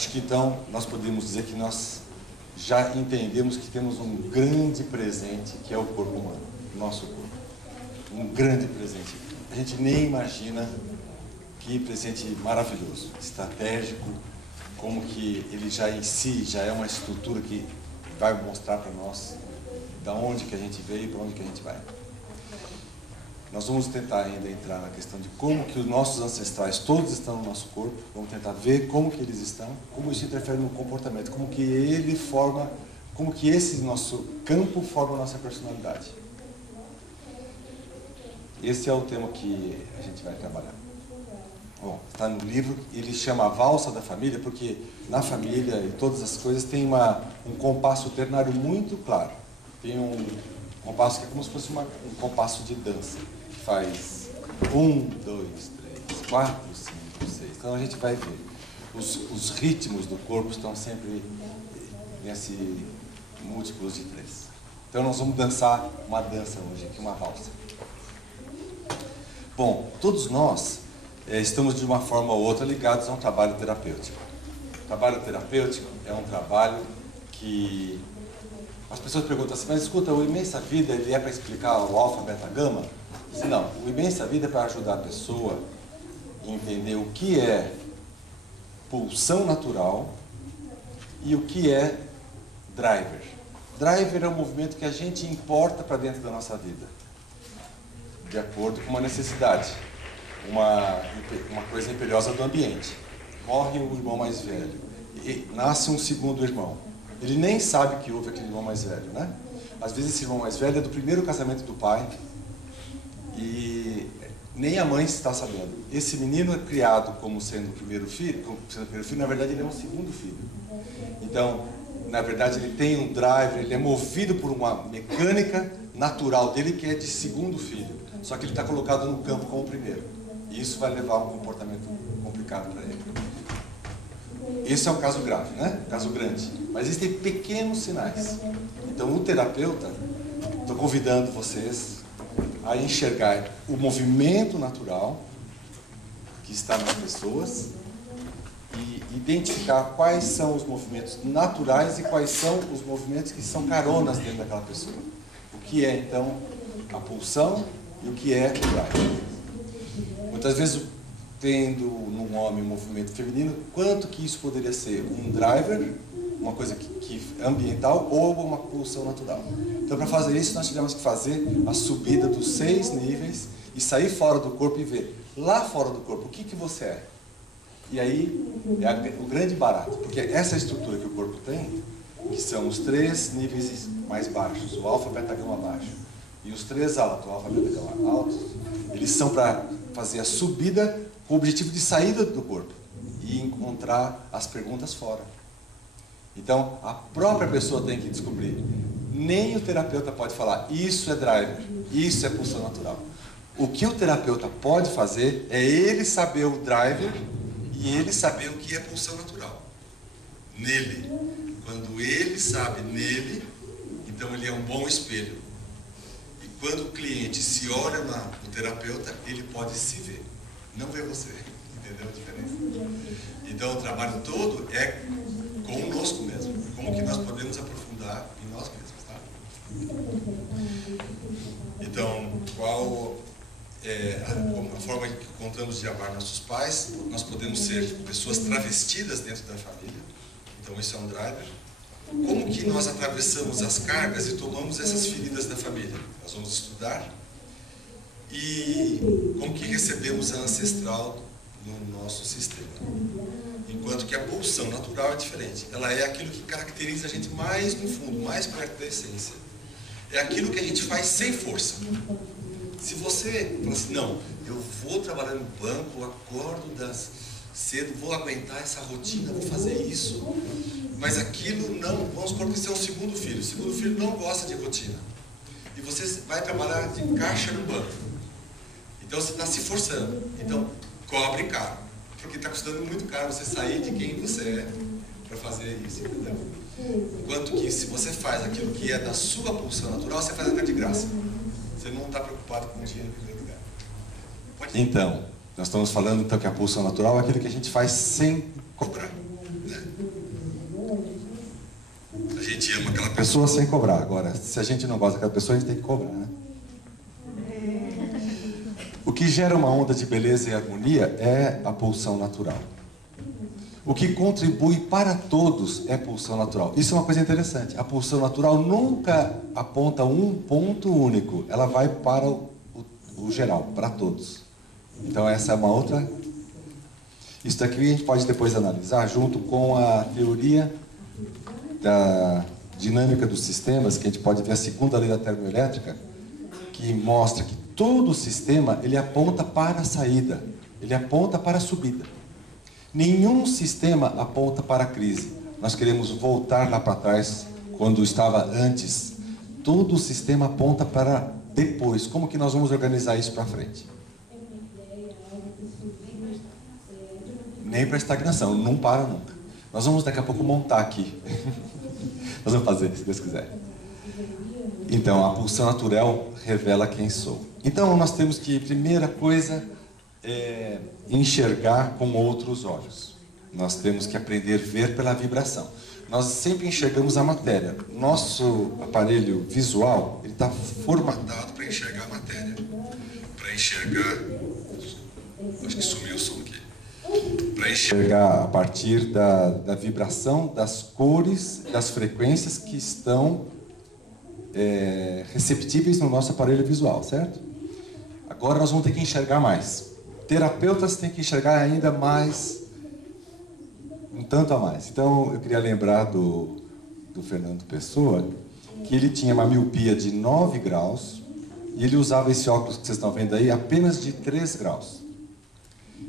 Acho que então nós podemos dizer que nós já entendemos que temos um grande presente, que é o corpo humano, nosso corpo. Um grande presente. A gente nem imagina que presente maravilhoso, estratégico, como que ele já em si já é uma estrutura que vai mostrar para nós da onde que a gente veio e para onde que a gente vai. Nós vamos tentar ainda entrar na questão de como que os nossos ancestrais todos estão no nosso corpo, vamos tentar ver como que eles estão, como isso interfere no comportamento, como que ele forma, como que esse nosso campo forma a nossa personalidade. Esse é o tema que a gente vai trabalhar. Bom, está no livro, ele chama A Valsa da Família, porque na família e todas as coisas tem um compasso ternário muito claro. Tem um compasso que é como se fosse um compasso de dança, que faz 1, 2, 3, 4, 5, 6. Então a gente vai ver. Os ritmos do corpo estão sempre nesse múltiplos de 3. Então nós vamos dançar uma dança hoje, aqui uma valsa. Bom, todos nós estamos de uma forma ou outra ligados a um trabalho terapêutico. O trabalho terapêutico é um trabalho que as pessoas perguntam assim, mas escuta, o Imensa Vida ele é para explicar o alfa, beta, gama? Não, o Imensa Vida é para ajudar a pessoa a entender o que é pulsão natural e o que é driver. Driver é um movimento que a gente importa para dentro da nossa vida, de acordo com uma necessidade, uma coisa imperiosa do ambiente. Morre o irmão mais velho, e nasce um segundo irmão. Ele nem sabe que houve aquele irmão mais velho, né? Às vezes esse irmão mais velho é do primeiro casamento do pai e nem a mãe está sabendo. Esse menino é criado como sendo o primeiro filho, na verdade ele é um segundo filho. Então, na verdade ele tem um driver, ele é movido por uma mecânica natural dele que é de segundo filho. Só que ele está colocado no campo como primeiro. E isso vai levar a um comportamento complicado para ele. Esse é um caso grave, né? Caso grande. Mas existem pequenos sinais. Então, o terapeuta, estou convidando vocês a enxergar o movimento natural que está nas pessoas e identificar quais são os movimentos naturais e quais são os movimentos que são caronas dentro daquela pessoa. O que é, então, a pulsão e o que é o drive. Muitas vezes, tendo num homem um movimento feminino, quanto que isso poderia ser um driver, uma coisa que ambiental, ou uma pulsão natural. Então, para fazer isso, nós tivemos que fazer a subida dos 6 níveis e sair fora do corpo e ver, lá fora do corpo, o que você é. E aí, é o grande barato, porque essa estrutura que o corpo tem, que são os 3 níveis mais baixos, o alfa, beta, gama baixo, e os 3 altos, o alfa, beta, gama altos, eles são para fazer a subida com o objetivo de saída do corpo e encontrar as perguntas fora. Então, a própria pessoa tem que descobrir. Nem o terapeuta pode falar, isso é driver, isso é pulsão natural. O que o terapeuta pode fazer é ele saber o driver e ele saber o que é pulsão natural. Nele. Quando ele sabe nele, então ele é um bom espelho. E quando o cliente se olha no terapeuta, ele pode se ver. Não vê você. Entendeu a diferença? Então o trabalho todo é conosco mesmo. Como que nós podemos aprofundar em nós mesmos, tá? Então, qual é a forma que contamos de amar nossos pais? Nós podemos ser pessoas travestidas dentro da família. Então isso é um driver. Como que nós atravessamos as cargas e tomamos essas feridas da família? Nós vamos estudar. E como que recebemos a ancestral no nosso sistema. Enquanto que a pulsão natural é diferente. Ela é aquilo que caracteriza a gente mais no fundo, mais perto da essência. É aquilo que a gente faz sem força. Se você fala assim, não, eu vou trabalhar no banco, acordo cedo, vou aguentar essa rotina, vou fazer isso, mas aquilo não, vamos supor que você é um segundo filho. O segundo filho não gosta de rotina. E você vai trabalhar de caixa no banco. Então você está se forçando. Então, cobre caro. Porque está custando muito caro você sair de quem você é para fazer isso, entendeu? Enquanto que se você faz aquilo que é da sua pulsão natural, você faz até de graça. Você não está preocupado com o dinheiro em primeiro lugar. Então, nós estamos falando então que a pulsão natural é aquilo que a gente faz sem cobrar, né? amo aquela pessoa sem cobrar. Agora, se a gente não gosta daquela pessoa, a gente tem que cobrar, né? O que gera uma onda de beleza e harmonia é a pulsão natural. O que contribui para todos é a pulsão natural. Isso é uma coisa interessante. A pulsão natural nunca aponta um ponto único. Ela vai para o geral, para todos. Então essa é uma outra... Isso daqui a gente pode depois analisar junto com a teoria da dinâmica dos sistemas, que a gente pode ver a segunda lei da termoelétrica, que mostra que todo o sistema ele aponta para a saída, ele aponta para a subida. Nenhum sistema aponta para a crise. Nós queremos voltar lá para trás, quando estava antes. Todo o sistema aponta para depois. Como que nós vamos organizar isso para frente? Nem para estagnação, não para nunca. Nós vamos daqui a pouco montar aqui. Nós vamos fazer, se Deus quiser. Então, a pulsão natural revela quem sou. Então, nós temos que, primeira coisa, enxergar com outros olhos. Nós temos que aprender a ver pela vibração. Nós sempre enxergamos a matéria. Nosso aparelho visual ele está formatado para enxergar a matéria. Para enxergar... Acho que sumiu o som aqui. Para enxergar a partir da vibração, das cores, das frequências que estão receptíveis no nosso aparelho visual, certo? Agora nós vamos ter que enxergar mais. Terapeutas têm que enxergar ainda mais, um tanto a mais. Então eu queria lembrar do Fernando Pessoa, que ele tinha uma miopia de 9 graus e ele usava esse óculos que vocês estão vendo aí apenas de 3 graus.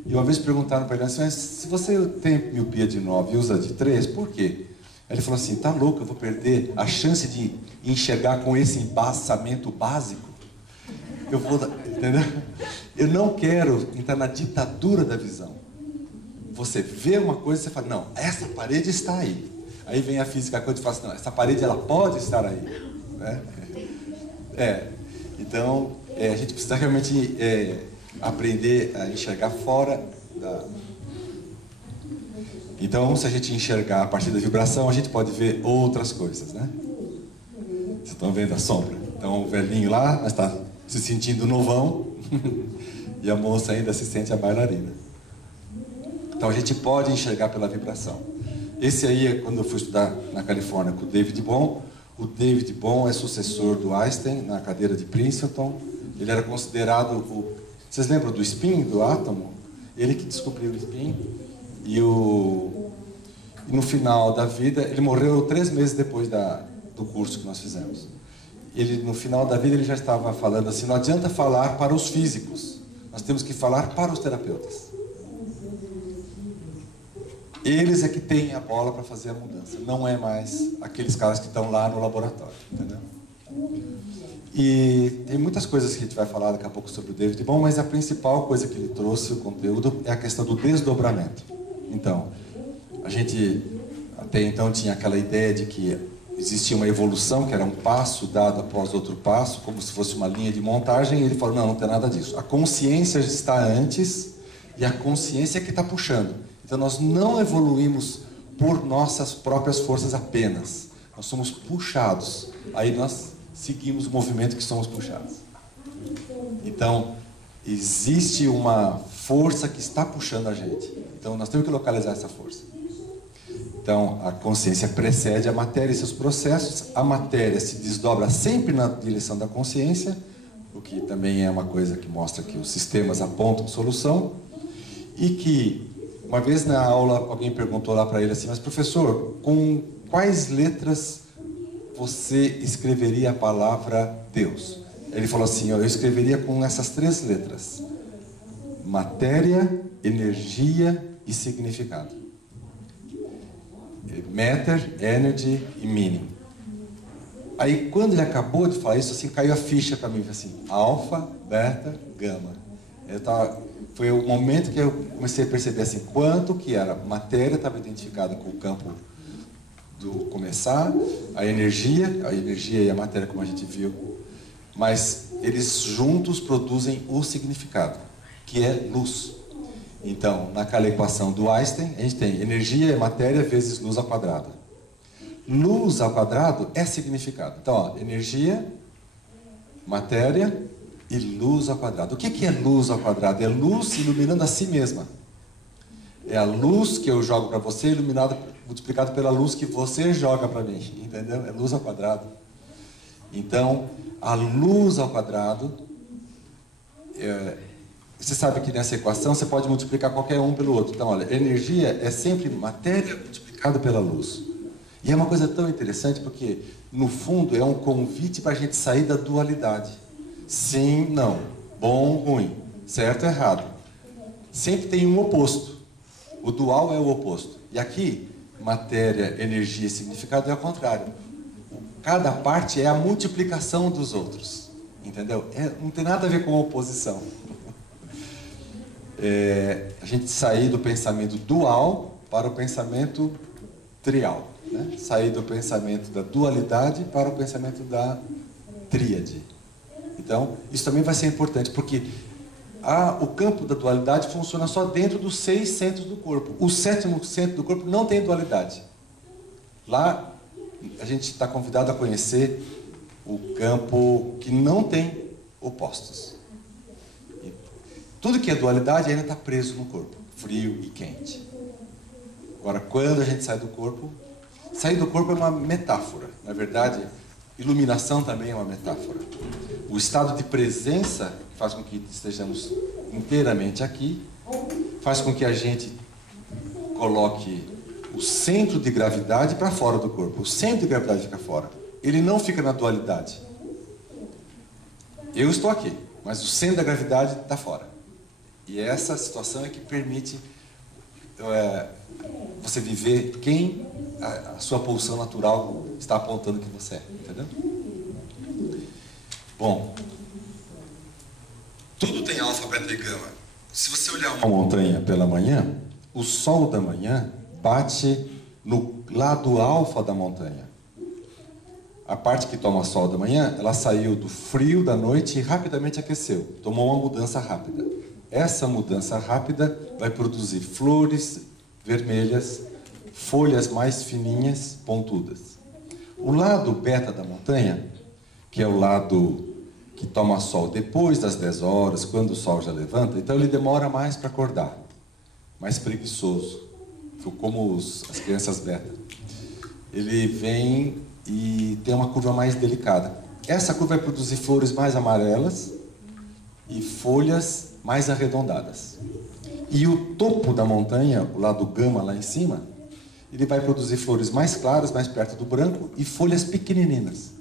E uma vez perguntaram para ele assim, mas se você tem miopia de 9 e usa de 3, por quê? Ele falou assim, tá louco, eu vou perder a chance de enxergar com esse embaçamento básico? Eu vou, entendeu? Eu não quero entrar na ditadura da visão. Você vê uma coisa e você fala, não, essa parede está aí. Aí vem a física quântica e fala assim, não, essa parede ela pode estar aí. Né? Então, a gente precisa realmente aprender a enxergar fora da... Então, se a gente enxergar a partir da vibração, a gente pode ver outras coisas, né? Vocês estão vendo a sombra? Então, o velhinho lá está se sentindo novão e a moça ainda se sente a bailarina. Então, a gente pode enxergar pela vibração. Esse aí, quando eu fui estudar na Califórnia com o David Bohm, o David Bohm é sucessor do Einstein na cadeira de Princeton. Ele era considerado o... Vocês lembram do spin, do átomo? Ele que descobriu o spin. E no final da vida, ele morreu 3 meses depois do curso que nós fizemos. No final da vida, ele já estava falando assim, não adianta falar para os físicos, nós temos que falar para os terapeutas. Eles é que têm a bola para fazer a mudança, não é mais aqueles caras que estão lá no laboratório, entendeu? E tem muitas coisas que a gente vai falar daqui a pouco sobre o David Bohm, mas a principal coisa que ele trouxe, o conteúdo, é a questão do desdobramento. Então, a gente até então tinha aquela ideia de que existia uma evolução, que era um passo dado após outro passo, como se fosse uma linha de montagem, e ele falou, não tem nada disso. A consciência está antes, e a consciência é que está puxando. Então, nós não evoluímos por nossas próprias forças apenas. Nós somos puxados. Aí nós seguimos o movimento que somos puxados. Então, existe uma força que está puxando a gente. Então, nós temos que localizar essa força. Então, a consciência precede a matéria e seus processos. A matéria se desdobra sempre na direção da consciência, o que também é uma coisa que mostra que os sistemas apontam solução. E que, uma vez na aula, alguém perguntou lá para ele assim, mas professor, com quais letras você escreveria a palavra Deus? Ele falou assim, eu escreveria com essas 3 letras. Matéria, energia e significado. Matter, energy e meaning. Aí quando ele acabou de falar isso, assim, caiu a ficha para mim, assim, alfa, beta, gama. Foi o momento que eu comecei a perceber assim, quanto que era. Matéria estava identificada com o campo do começar, a energia e a matéria, como a gente viu, mas eles juntos produzem o significado, que é luz. Então, naquela equação do Einstein, a gente tem energia é matéria vezes luz ao quadrado. Luz ao quadrado é significado. Então, ó, energia, matéria e luz ao quadrado. O que é luz ao quadrado? É luz iluminando a si mesma. É a luz que eu jogo para você, iluminado, multiplicado pela luz que você joga para mim. Entendeu? É luz ao quadrado. Então, a luz ao quadrado, você sabe que nessa equação você pode multiplicar qualquer um pelo outro. Então, olha, energia é sempre matéria multiplicada pela luz. E é uma coisa tão interessante porque, no fundo, é um convite para a gente sair da dualidade. Sim, não. Bom, ruim. Certo, errado. Sempre tem um oposto. O dual é o oposto. E aqui, matéria, energia e significado é o contrário. Cada parte é a multiplicação dos outros. Entendeu? Não tem nada a ver com oposição. A gente sair do pensamento dual para o pensamento trial. Né? Sair do pensamento da dualidade para o pensamento da tríade. Então, isso também vai ser importante, porque o campo da dualidade funciona só dentro dos 6 centros do corpo. O 7º centro do corpo não tem dualidade. Lá, a gente está convidado a conhecer o campo que não tem opostos. E tudo que é dualidade ainda está preso no corpo, frio e quente. Agora, quando a gente sai do corpo, sair do corpo é uma metáfora. Na verdade, iluminação também é uma metáfora. O estado de presença faz com que estejamos inteiramente aqui, faz com que a gente coloque o centro de gravidade para fora do corpo. O centro de gravidade fica fora. Ele não fica na dualidade. Eu estou aqui, mas o centro da gravidade está fora. E essa situação é que permite você viver quem a sua pulsão natural está apontando que você é. Entendeu? Bom, tudo tem alfa, beta e gama. Se você olhar uma montanha pela manhã, o sol da manhã bate no lado alfa da montanha. A parte que toma sol da manhã, ela saiu do frio da noite e rapidamente aqueceu. Tomou uma mudança rápida. Essa mudança rápida vai produzir flores vermelhas, folhas mais fininhas, pontudas. O lado beta da montanha, que é o lado que toma sol depois das 10 horas, quando o sol já levanta, então ele demora mais para acordar, mais preguiçoso, como as crianças beta. Ele vem e tem uma curva mais delicada. Essa curva vai produzir flores mais amarelas e folhas mais arredondadas. E o topo da montanha, o lado gama lá em cima, ele vai produzir flores mais claras, mais perto do branco, e folhas pequenininhas.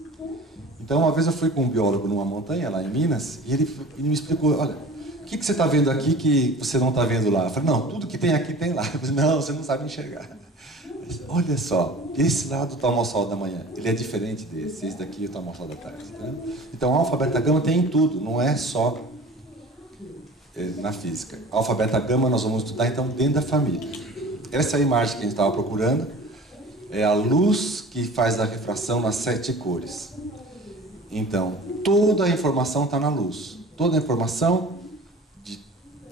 Então, uma vez eu fui com um biólogo numa montanha lá em Minas, e ele me explicou, olha, o que você está vendo aqui que você não está vendo lá? Eu falei, não, tudo que tem aqui tem lá. Eu falei, não, você não sabe enxergar. Disse, olha só, esse lado toma o sol da manhã, ele é diferente desse, esse daqui toma o sol da tarde. Tá? Então, alfa, beta, gama tem em tudo, não é só na física. Alfa, beta, gama nós vamos estudar então dentro da família. Essa é a imagem que a gente estava procurando, é a luz que faz a refração nas 7 cores. Então, toda a informação está na luz. Toda a informação,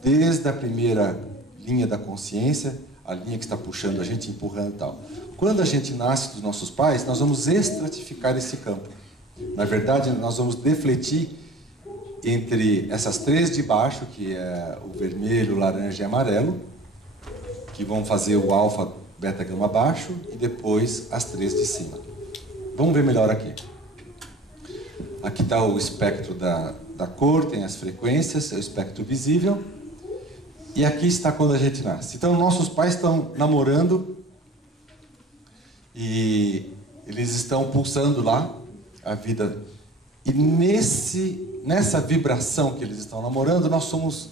desde a primeira linha da consciência, a linha que está puxando a gente, empurrando e tal. Quando a gente nasce dos nossos pais, nós vamos estratificar esse campo. Na verdade, nós vamos defletir entre essas 3 de baixo, que é o vermelho, laranja e amarelo, que vão fazer o alfa, beta, gama baixo, e depois as 3 de cima. Vamos ver melhor aqui. Aqui está o espectro da cor, tem as frequências, é o espectro visível. E aqui está quando a gente nasce. Então, nossos pais estão namorando e eles estão pulsando lá a vida. E nessa vibração que eles estão namorando, nós somos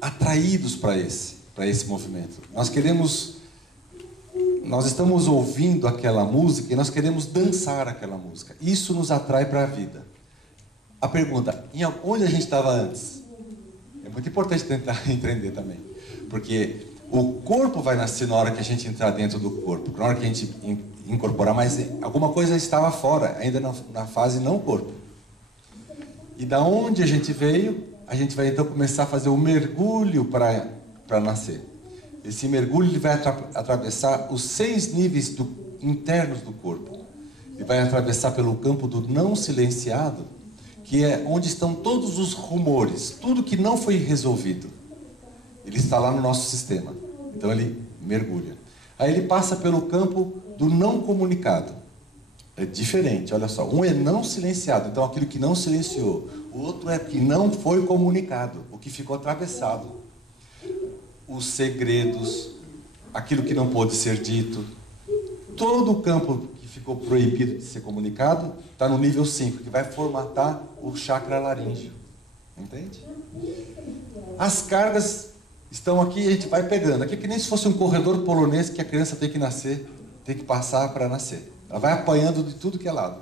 atraídos para esse movimento. Nós estamos ouvindo aquela música e nós queremos dançar aquela música. Isso nos atrai para a vida. A pergunta, onde a gente estava antes? É muito importante tentar entender também. Porque o corpo vai nascer na hora que a gente entrar dentro do corpo, na hora que a gente incorporar, mas alguma coisa estava fora, ainda na fase não corpo. E da onde a gente veio, a gente vai então começar a fazer o mergulho para nascer. Esse mergulho ele vai atravessar os 6 níveis internos do corpo. Ele vai atravessar pelo campo do não silenciado, que é onde estão todos os rumores, tudo que não foi resolvido. Ele está lá no nosso sistema. Então ele mergulha. Aí ele passa pelo campo do não comunicado. É diferente, olha só. Um é não silenciado, então aquilo que não silenciou. O outro é que não foi comunicado, o que ficou atravessado. Os segredos, aquilo que não pôde ser dito. Todo o campo que ficou proibido de ser comunicado está no nível 5, que vai formatar o chakra laríngeo. Entende? As cargas estão aqui e a gente vai pegando. Aqui é que nem se fosse um corredor polonês que a criança tem que nascer, tem que passar para nascer. Ela vai apanhando de tudo que é lado.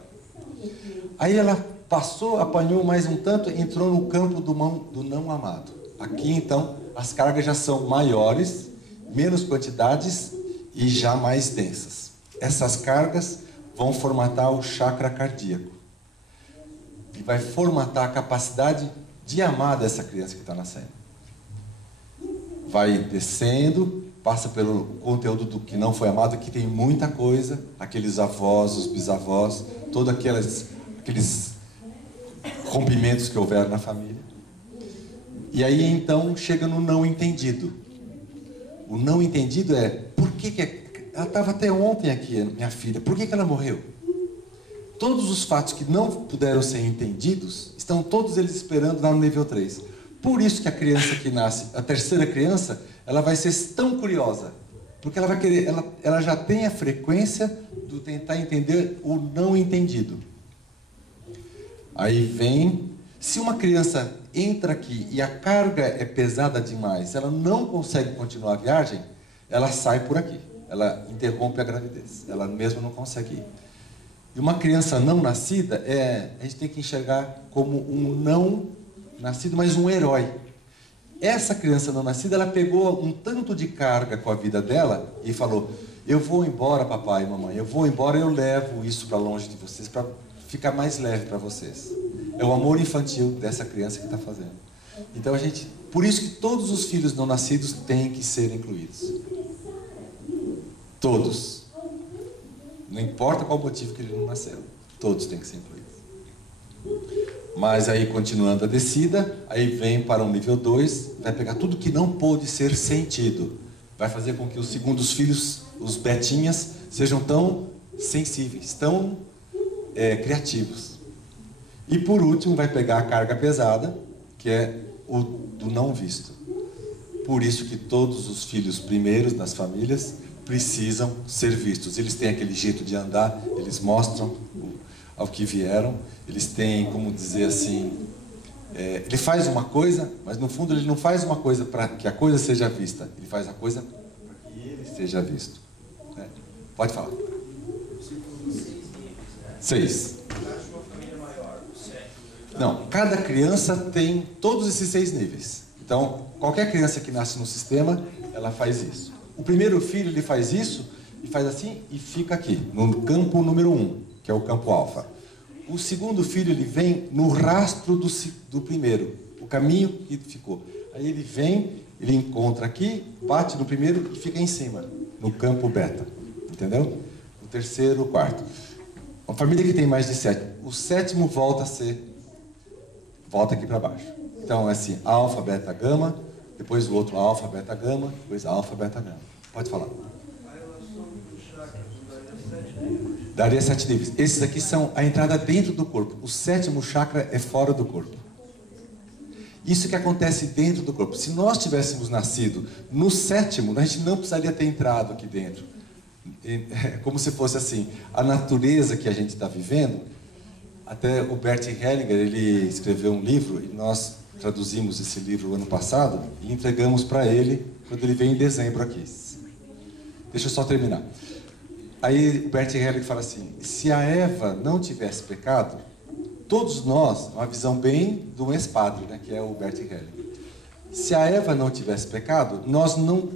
Aí ela passou, apanhou mais um tanto, entrou no campo do não amado. Aqui então as cargas já são maiores, menos quantidades e já mais densas. Essas cargas vão formatar o chakra cardíaco. E vai formatar a capacidade de amar dessa criança que está nascendo. Vai descendo, passa pelo conteúdo do que não foi amado, que tem muita coisa, aqueles avós, os bisavós, todos aqueles rompimentos que houveram na família. E aí então chega no não entendido. O não entendido é, por que ela estava até ontem aqui, minha filha, por que ela morreu? Todos os fatos que não puderam ser entendidos, estão todos eles esperando lá no nível 3. Por isso que a criança que nasce, a terceira criança, ela vai ser tão curiosa, porque ela vai querer, ela já tem a frequência do tentar entender o não entendido. Aí vem, se uma criança entra aqui e a carga é pesada demais, ela não consegue continuar a viagem, ela sai por aqui, ela interrompe a gravidez, ela mesma não consegue ir. E uma criança não nascida, a gente tem que enxergar como um não nascido, mas um herói. Essa criança não nascida, ela pegou um tanto de carga com a vida dela e falou, eu vou embora, papai e mamãe, eu vou embora, eu levo isso para longe de vocês, para ficar mais leve para vocês. É o amor infantil dessa criança que está fazendo. Então por isso que todos os filhos não nascidos têm que ser incluídos. Todos. Não importa qual motivo que ele não nasceu, todos têm que ser incluídos. Mas aí, continuando a descida, aí vem para o nível 2, vai pegar tudo que não pôde ser sentido. Vai fazer com que os segundos filhos, os betinhas, sejam tão sensíveis, tão criativos. E por último, vai pegar a carga pesada, que é o do não visto. Por isso que todos os filhos primeiros das famílias precisam ser vistos. Eles têm aquele jeito de andar, eles mostram ao que vieram, eles têm, como dizer assim, ele faz uma coisa, mas no fundo ele não faz uma coisa para que a coisa seja vista, ele faz a coisa para que ele seja visto. Né? Pode falar. 6. Não, cada criança tem todos esses 6 níveis. Então, qualquer criança que nasce no sistema, ela faz isso. O primeiro filho, ele faz isso, e faz assim, e fica aqui, no campo número 1, que é o campo alfa. O segundo filho, ele vem no rastro do primeiro, o caminho que ficou. Aí ele vem, ele encontra aqui, bate no primeiro e fica em cima, no campo beta. Entendeu? O terceiro, o quarto. Uma família que tem mais de 7, o sétimo volta aqui para baixo. Então, é assim, alfa, beta, gama, depois o outro alfa, beta, gama, depois alfa, beta, gama. Pode falar. Daria 7 níveis. Esses aqui são a entrada dentro do corpo. O sétimo chakra é fora do corpo. Isso que acontece dentro do corpo. Se nós tivéssemos nascido no sétimo, a gente não precisaria ter entrado aqui dentro. É como se fosse assim, a natureza que a gente está vivendo. Até o Bert Hellinger, ele escreveu um livro, e nós traduzimos esse livro ano passado, e entregamos para ele quando ele veio em dezembro aqui. Deixa eu só terminar. Aí o Bert Hellinger fala assim, se a Eva não tivesse pecado, todos nós, uma visão bem de um ex-padre, né, que é o Bert Hellinger, se a Eva não tivesse pecado, nós não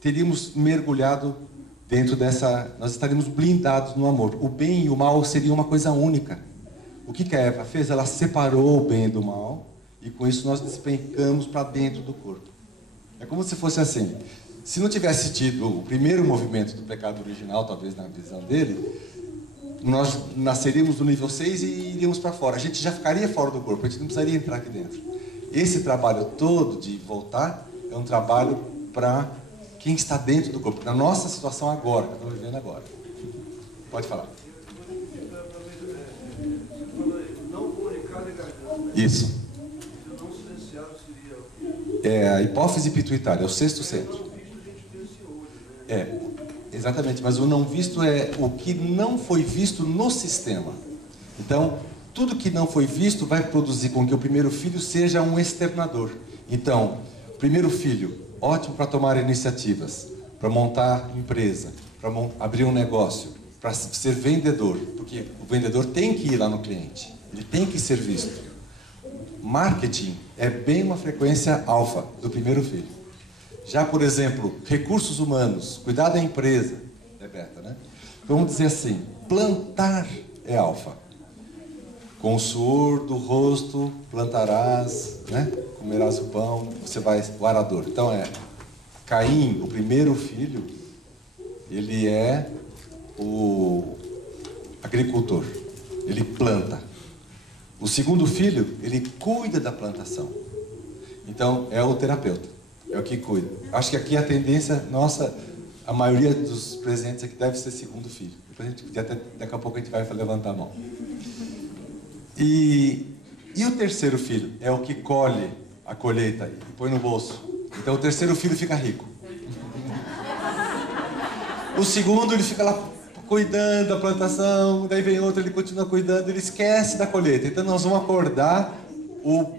teríamos mergulhado dentro dessa, nós estaríamos blindados no amor. O bem e o mal seriam uma coisa única. O que a Eva fez? Ela separou o bem do mal, e com isso nós despencamos para dentro do corpo. É como se fosse assim, Se não tivesse tido o primeiro movimento do pecado original, talvez na visão dele, nós nasceríamos do nível 6 e iríamos para fora. A gente já ficaria fora do corpo, a gente não precisaria entrar aqui dentro. Esse trabalho todo de voltar é um trabalho para quem está dentro do corpo, na nossa situação agora, que estamos vivendo agora. Pode falar. Isso. É a hipófise pituitária, é o sexto centro. É, exatamente, mas o não visto é o que não foi visto no sistema. Então, tudo que não foi visto vai produzir com que o primeiro filho seja um externador. Então, primeiro filho, ótimo para tomar iniciativas, para montar empresa, para abrir um negócio, para ser vendedor, porque o vendedor tem que ir lá no cliente, ele tem que ser visto. Marketing é bem uma frequência alfa do primeiro filho. Já, por exemplo, recursos humanos, cuidar da empresa, é beta, né? Vamos dizer assim, plantar é alfa. Com o suor do rosto plantarás, né? Comerás o pão, você vai, o arador. Então Caim, o primeiro filho, ele é o agricultor, ele planta. O segundo filho, ele cuida da plantação. Então, é o terapeuta, é o que cuida. Acho que aqui a tendência nossa, a maioria dos presentes aqui deve ser segundo filho. Daqui a pouco a gente vai levantar a mão. E o terceiro filho é o que colhe a colheita e põe no bolso. Então o terceiro filho fica rico. O segundo, ele fica lá cuidando da plantação, daí vem outro, ele continua cuidando, ele esquece da colheita. Então nós vamos acordar o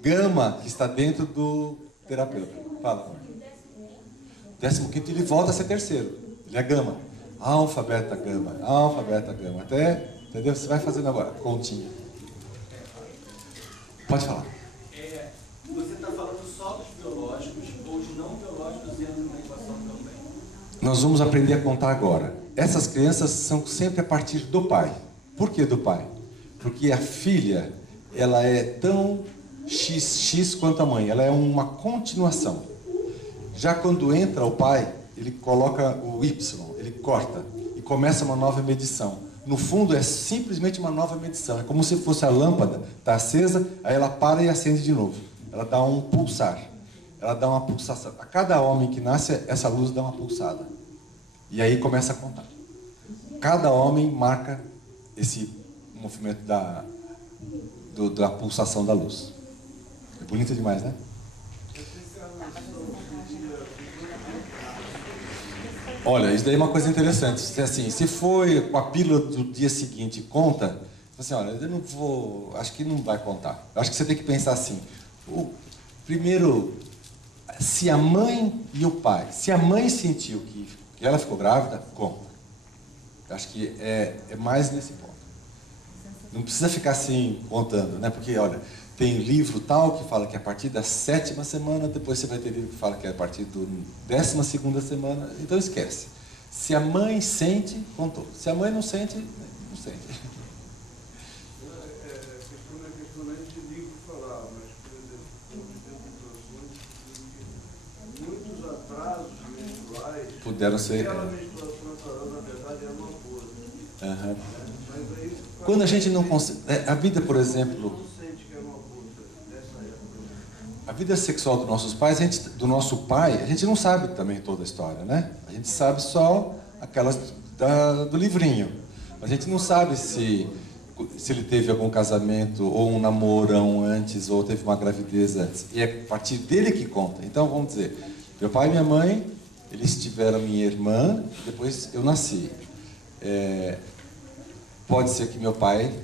gama que está dentro do terapeuta. Fala. 15º ele volta a ser terceiro. Ele é gama. Alfa, beta, gama. Alfa, beta, gama. Até, entendeu? Você vai fazendo agora, continha. Pode falar. Você está falando só dos biológicos ou os não biológicos entram na equação também? Nós vamos aprender a contar agora. Essas crianças são sempre a partir do pai. Por que do pai? Porque a filha, ela é tão XX quanto a mãe. Ela é uma continuação. Já quando entra o pai, ele coloca o Y, ele corta e começa uma nova medição. No fundo é simplesmente uma nova medição. É como se fosse a lâmpada, está acesa, aí ela para e acende de novo. Ela dá um pulsar. Ela dá uma pulsação. A cada homem que nasce, essa luz dá uma pulsada. E aí começa a contar. Cada homem marca esse movimento da pulsação da luz. É bonito demais, né? Olha, isso daí é uma coisa interessante. Assim, se foi com a pílula do dia seguinte conta, assim, olha, eu não vou, acho que não vai contar. Eu acho que você tem que pensar assim. Primeiro, se a mãe e o pai, se a mãe sentiu que ela ficou grávida, conta. Eu acho que é mais nesse ponto. Não precisa ficar assim contando, né? Porque, olha, tem livro tal que fala que é a partir da 7ª semana, depois você vai ter livro que fala que é a partir do 12ª semana, então esquece. Se a mãe sente, contou. Se a mãe não sente, não sente. A questão não é de livro falar, mas, por exemplo, muitos atrasos menstruais puderam ser. Aquela menstruação natural, na verdade, é uma boa. Uhum. Mas aí, quando a gente não consegue. A vida, por exemplo. A vida sexual dos nossos pais, do nosso pai, a gente não sabe também toda a história, né? A gente sabe só aquelas do livrinho. A gente não sabe se ele teve algum casamento ou um namorão antes ou teve uma gravidez antes. E é a partir dele que conta. Então, vamos dizer, meu pai e minha mãe, eles tiveram minha irmã, depois eu nasci. Pode ser que meu pai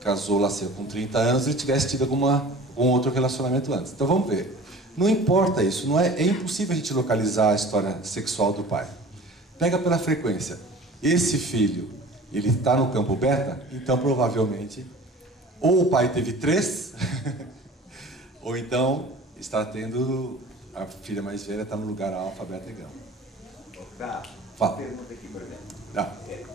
casou lá com 30 anos e tivesse tido algum outro relacionamento antes. Então vamos ver. Não importa isso, é impossível a gente localizar a história sexual do pai. Pega pela frequência. Esse filho, ele está no campo beta, então provavelmente ou o pai teve 3, ou então está tendo a filha mais velha está no lugar alfa, beta e gama. Tá. Fala. Pergunta aqui, por exemplo. Tá. Eu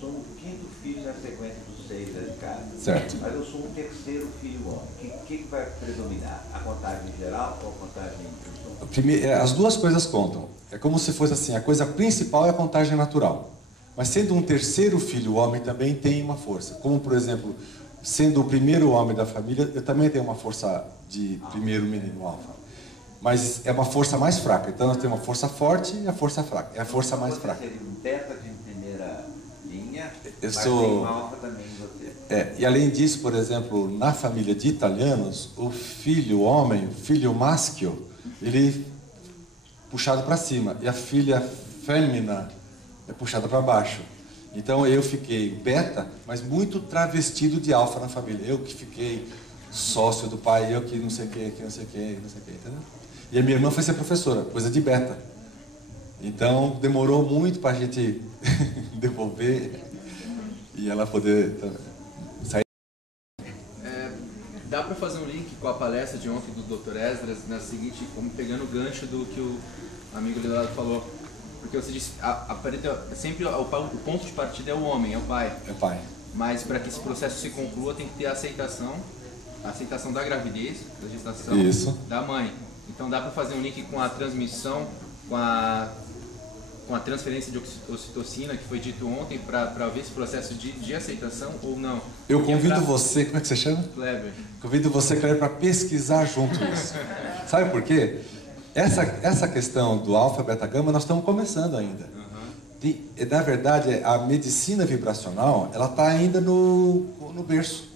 sou o 5º filho na sequência dos seis dentro de casa. Certo. Mas eu sou um terceiro filho homem. O que vai predominar? A contagem geral ou a contagem individual? As duas coisas contam. É como se fosse assim, a coisa principal é a contagem natural. Mas sendo um terceiro filho homem também tem uma força. Como, por exemplo, sendo o primeiro homem da família, eu também tenho uma força de primeiro menino alfa. Mas é uma força mais fraca. Então nós temos uma força forte e a força fraca. É a força mais fraca. Você seria um beta de primeira linha, Eu mas sou... tem uma alfa também em você. E além disso, por exemplo, na família de italianos, o filho homem, o filho maschio, ele é puxado para cima. E a filha fêmea é puxada para baixo. Então eu fiquei beta, mas muito travestido de alfa na família. Eu que fiquei sócio do pai, eu que não sei o que, não sei o que, não sei o que, entendeu? E a minha irmã foi ser professora, coisa de beta. Então demorou muito para a gente devolver e ela poder sair. Dá para fazer um link com a palestra de ontem do Dr. Esdras, na seguinte, como pegando o gancho do que o amigo ali do lado falou. Porque você disse, sempre o ponto de partida é o homem, é o pai. É pai. Mas para que esse processo se conclua tem que ter a aceitação da gravidez, da gestação, Isso. da mãe. Então dá para fazer um link com a transmissão, com a transferência de ocitocina que foi dito ontem, para ver esse processo de aceitação ou não? Eu convido você, como é que você chama? Kleber. Convido você, Kleber, para pesquisar junto isso. Sabe por quê? Essa questão do alfa, beta, gama, nós estamos começando ainda. Na verdade, a medicina vibracional, ela está ainda no berço.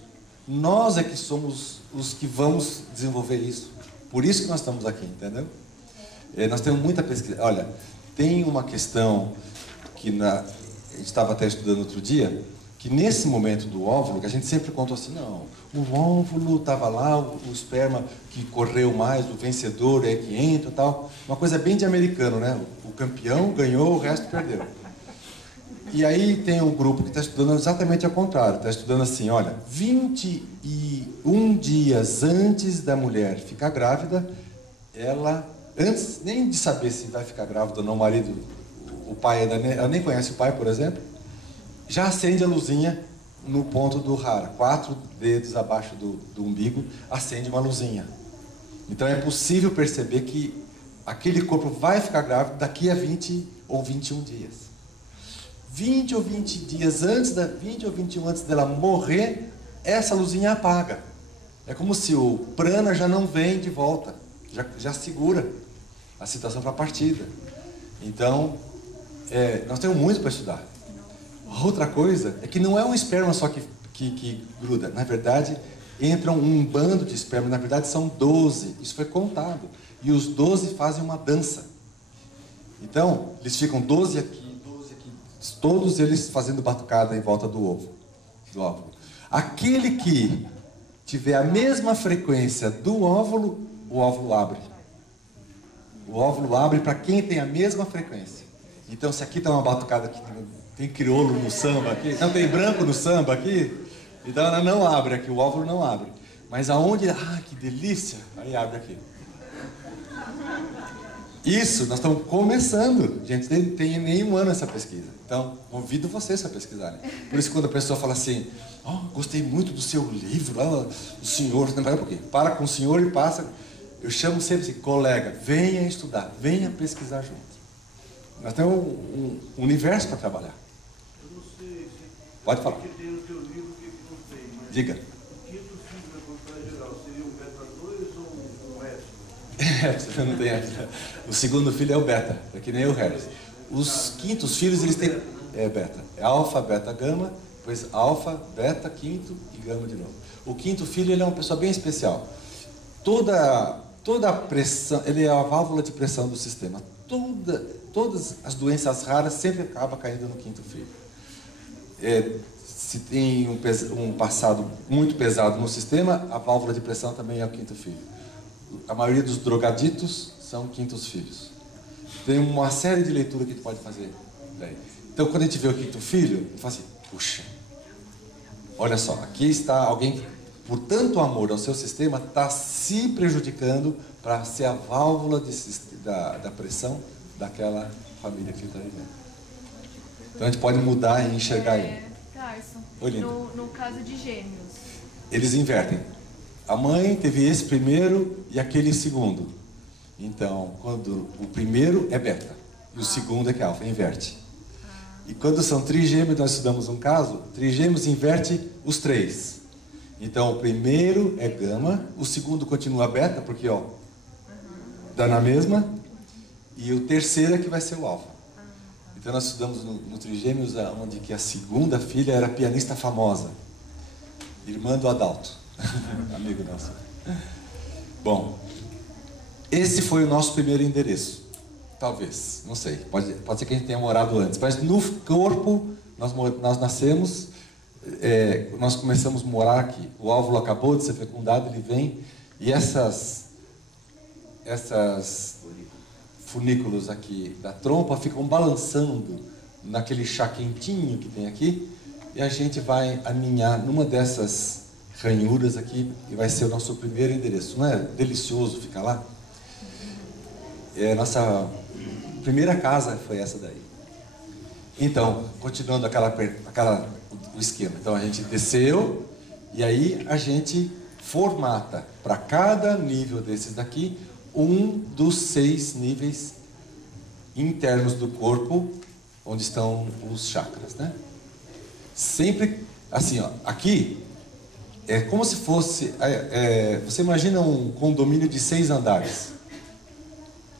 Nós é que somos os que vamos desenvolver isso. Por isso que nós estamos aqui, entendeu? Nós temos muita pesquisa. Olha, tem uma questão que a gente estava até estudando outro dia, que nesse momento do óvulo, que a gente sempre conta assim, não, o óvulo estava lá, o esperma que correu mais, o vencedor é que entra e tal. Uma coisa bem de americano, né? O campeão ganhou, o resto perdeu. E aí tem um grupo que está estudando exatamente ao contrário, está estudando assim, olha, 21 dias antes da mulher ficar grávida, ela, antes nem de saber se vai ficar grávida ou não, o marido, o pai, ela nem conhece o pai, por exemplo, já acende a luzinha no ponto do hara, 4 dedos abaixo do umbigo, acende uma luzinha. Então é possível perceber que aquele corpo vai ficar grávido daqui a 20 ou 21 dias. 20 ou 20 dias antes, 20 ou 21 antes dela morrer, essa luzinha apaga. É como se o prana já não vem de volta, já segura a situação para a partida. Então, nós temos muito para estudar. Outra coisa é que não é um esperma só que gruda. Na verdade, entram um bando de esperma. Na verdade, são 12. Isso foi contado. E os 12 fazem uma dança. Então, eles ficam 12 aqui, 12 aqui. Todos eles fazendo batucada em volta do óvulo. Aquele que tiver a mesma frequência do óvulo, o óvulo abre. O óvulo abre para quem tem a mesma frequência. Então, se aqui está uma batucada aqui, tem crioulo no samba aqui, então tem branco no samba aqui, então ela não abre aqui, o óvulo não abre. Mas aonde, que delícia, aí abre aqui. Isso, nós estamos começando, gente, tem nenhum ano essa pesquisa. Então, convido vocês a pesquisarem. Por isso, quando a pessoa fala assim, gostei muito do seu livro, o senhor, para um pouquinho, para com o senhor e passa. Eu chamo sempre assim, colega, venha estudar, venha pesquisar junto. Nós temos um universo para trabalhar. Eu não sei se Pode falar. que tem no teu livro, o que não tem, mas Diga. o quinto filho da contagem geral seria um beta 2 ou um Epsilon? Não tem essa. O segundo filho é o beta, é que nem o Harris. Os quintos filhos, eles têm... beta. É alfa, beta, gama, depois alfa, beta, quinto e gama de novo. O quinto filho, ele é uma pessoa bem especial. Toda a pressão, ele é a válvula de pressão do sistema. Todas as doenças raras sempre acabam caindo no quinto filho. Se tem um passado muito pesado no sistema, a válvula de pressão também é o quinto filho. A maioria dos drogaditos são quintos filhos. Tem uma série de leituras que a gente pode fazer daí. Então, quando a gente vê o quinto filho, a gente fala assim, puxa, olha só, aqui está alguém que, por tanto amor ao seu sistema, está se prejudicando para ser a válvula da pressão daquela família que ele está vivendo. Então a gente pode mudar e enxergar ele. Tarso, Oi, Linda. no caso de gêmeos. Eles invertem. A mãe teve esse primeiro e aquele segundo. Então, quando o primeiro é beta e o segundo é que é alfa, inverte. E quando são trigêmeos, nós estudamos um caso, trigêmeos inverte os três. Então, o primeiro é gama, o segundo continua beta, porque ó, dá na mesma, e o terceiro é que vai ser o alfa. Então, nós estudamos no trigêmeos, onde que a segunda filha era pianista famosa, irmã do Adalto, amigo nosso. Bom, esse foi o nosso primeiro endereço. Talvez, não sei. Pode ser que a gente tenha morado antes. Mas no corpo, nós nascemos, nós começamos a morar aqui. O óvulo acabou de ser fecundado, ele vem, e essas funículos aqui da trompa ficam balançando naquele chá quentinho que tem aqui, e a gente vai aninhar numa dessas ranhuras aqui, e vai ser o nosso primeiro endereço. Não é delicioso ficar lá? Nossa primeira casa foi essa daí. Então, continuando o esquema. Então, a gente desceu e aí a gente formata para cada nível desses daqui um dos 6 níveis internos do corpo, onde estão os chakras, né? Sempre assim, ó, aqui é como se fosse, você imagina um condomínio de 6 andares.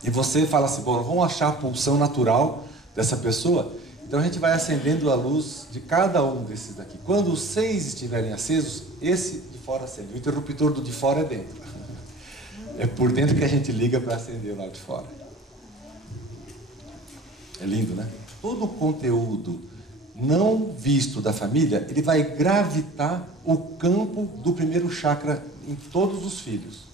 E você fala assim, bom, vamos achar a pulsão natural dessa pessoa. Então a gente vai acendendo a luz de cada um desses daqui. Quando os 6 estiverem acesos, esse de fora acende. O interruptor do de fora é dentro. É por dentro que a gente liga para acender lá de fora. É lindo, né? Todo o conteúdo não visto da família, ele vai gravitar o campo do primeiro chakra em todos os filhos.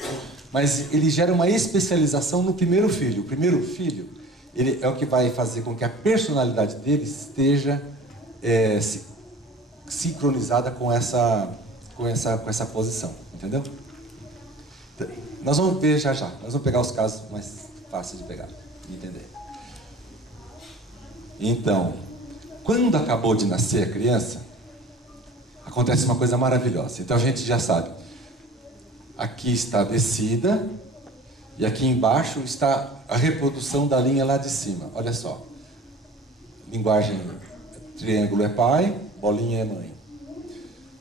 Mas ele gera uma especialização no primeiro filho. O primeiro filho, ele é o que vai fazer com que a personalidade dele esteja sincronizada com essa posição, entendeu? Nós vamos ver já. Nós vamos pegar os casos mais fáceis de pegar e entender. Então, quando acabou de nascer a criança, acontece uma coisa maravilhosa. Então a gente já sabe. Aqui está a descida e aqui embaixo está a reprodução da linha lá de cima. Olha só. Linguagem triângulo é pai, bolinha é mãe.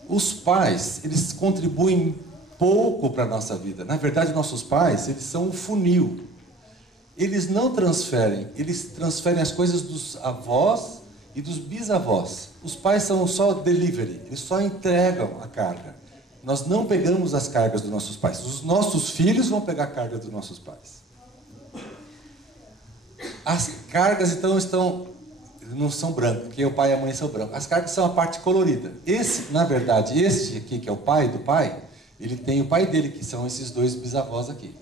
Os pais, eles contribuem pouco para a nossa vida. Na verdade, nossos pais, eles são um funil. Eles não transferem, eles transferem as coisas dos avós e dos bisavós. Os pais são só delivery, eles só entregam a carga. Nós não pegamos as cargas dos nossos pais. Os nossos filhos vão pegar a carga dos nossos pais. As cargas, então, não são brancas, porque o pai e a mãe são brancos. As cargas são a parte colorida. Na verdade, este aqui, que é o pai do pai, ele tem o pai dele, que são esses 2 bisavós aqui.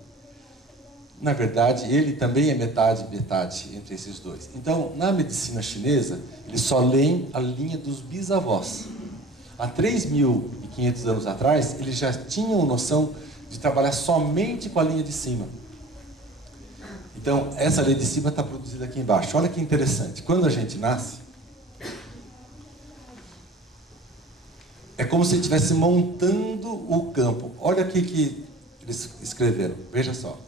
Na verdade, ele também é metade entre esses 2. Então, na medicina chinesa, eles só leem a linha dos bisavós. Há 3.500 anos atrás, eles já tinham noção de trabalhar somente com a linha de cima. Então, essa linha de cima está produzida aqui embaixo. Olha que interessante. Quando a gente nasce, é como se estivesse montando o campo. Olha aqui que eles escreveram. Veja só.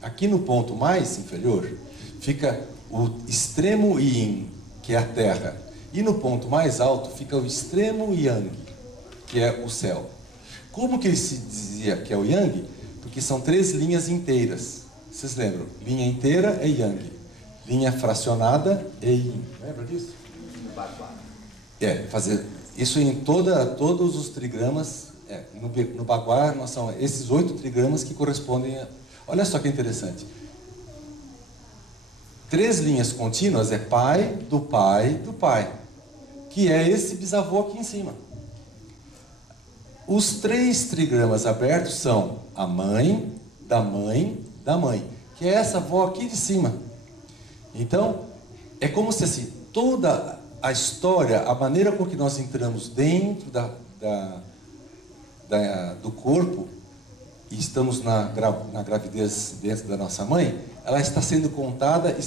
Aqui no ponto mais inferior, fica o extremo yin, que é a terra. E no ponto mais alto fica o extremo yang, que é o céu. Como que ele se dizia que é o yang? Porque são 3 linhas inteiras. Vocês lembram? Linha inteira é yang. Linha fracionada é yin. Lembra disso? Fazer isso em todos os trigramas. No Baguá, são esses 8 trigramas que correspondem a... Olha só que interessante. 3 linhas contínuas é pai, do pai, do pai, que é esse bisavô aqui em cima. Os 3 trigramas abertos são a mãe, da mãe, da mãe, que é essa avó aqui de cima. Então, é como se assim, toda a história, a maneira com que nós entramos dentro do corpo, e estamos na gravidez dentro da nossa mãe, ela está sendo contada e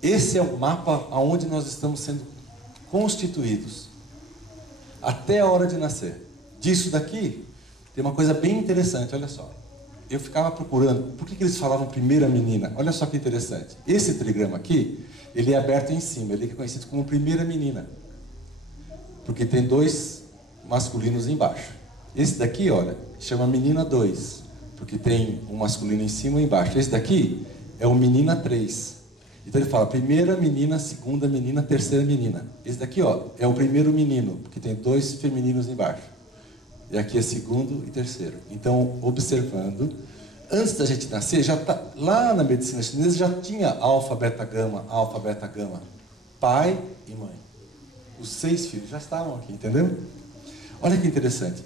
esse é o mapa aonde nós estamos sendo constituídos. até a hora de nascer. Disso daqui, tem uma coisa bem interessante, olha só. Eu ficava procurando, por que eles falavam primeira menina? Olha só que interessante. Esse trigrama aqui, ele é aberto em cima, ele é conhecido como primeira menina. Porque tem 2 masculinos embaixo. Esse daqui, olha, chama menina 2, porque tem um masculino em cima e embaixo. Esse daqui é o menina 3. Então ele fala primeira menina, segunda menina, terceira menina. Esse daqui, ó, é o primeiro menino, porque tem 2 femininos embaixo. E aqui é segundo e terceiro. Então, observando, antes da gente nascer, já tá, lá na medicina chinesa já tinha alfa, beta, gama, pai e mãe. Os 6 filhos já estavam aqui, entendeu? Olha que interessante.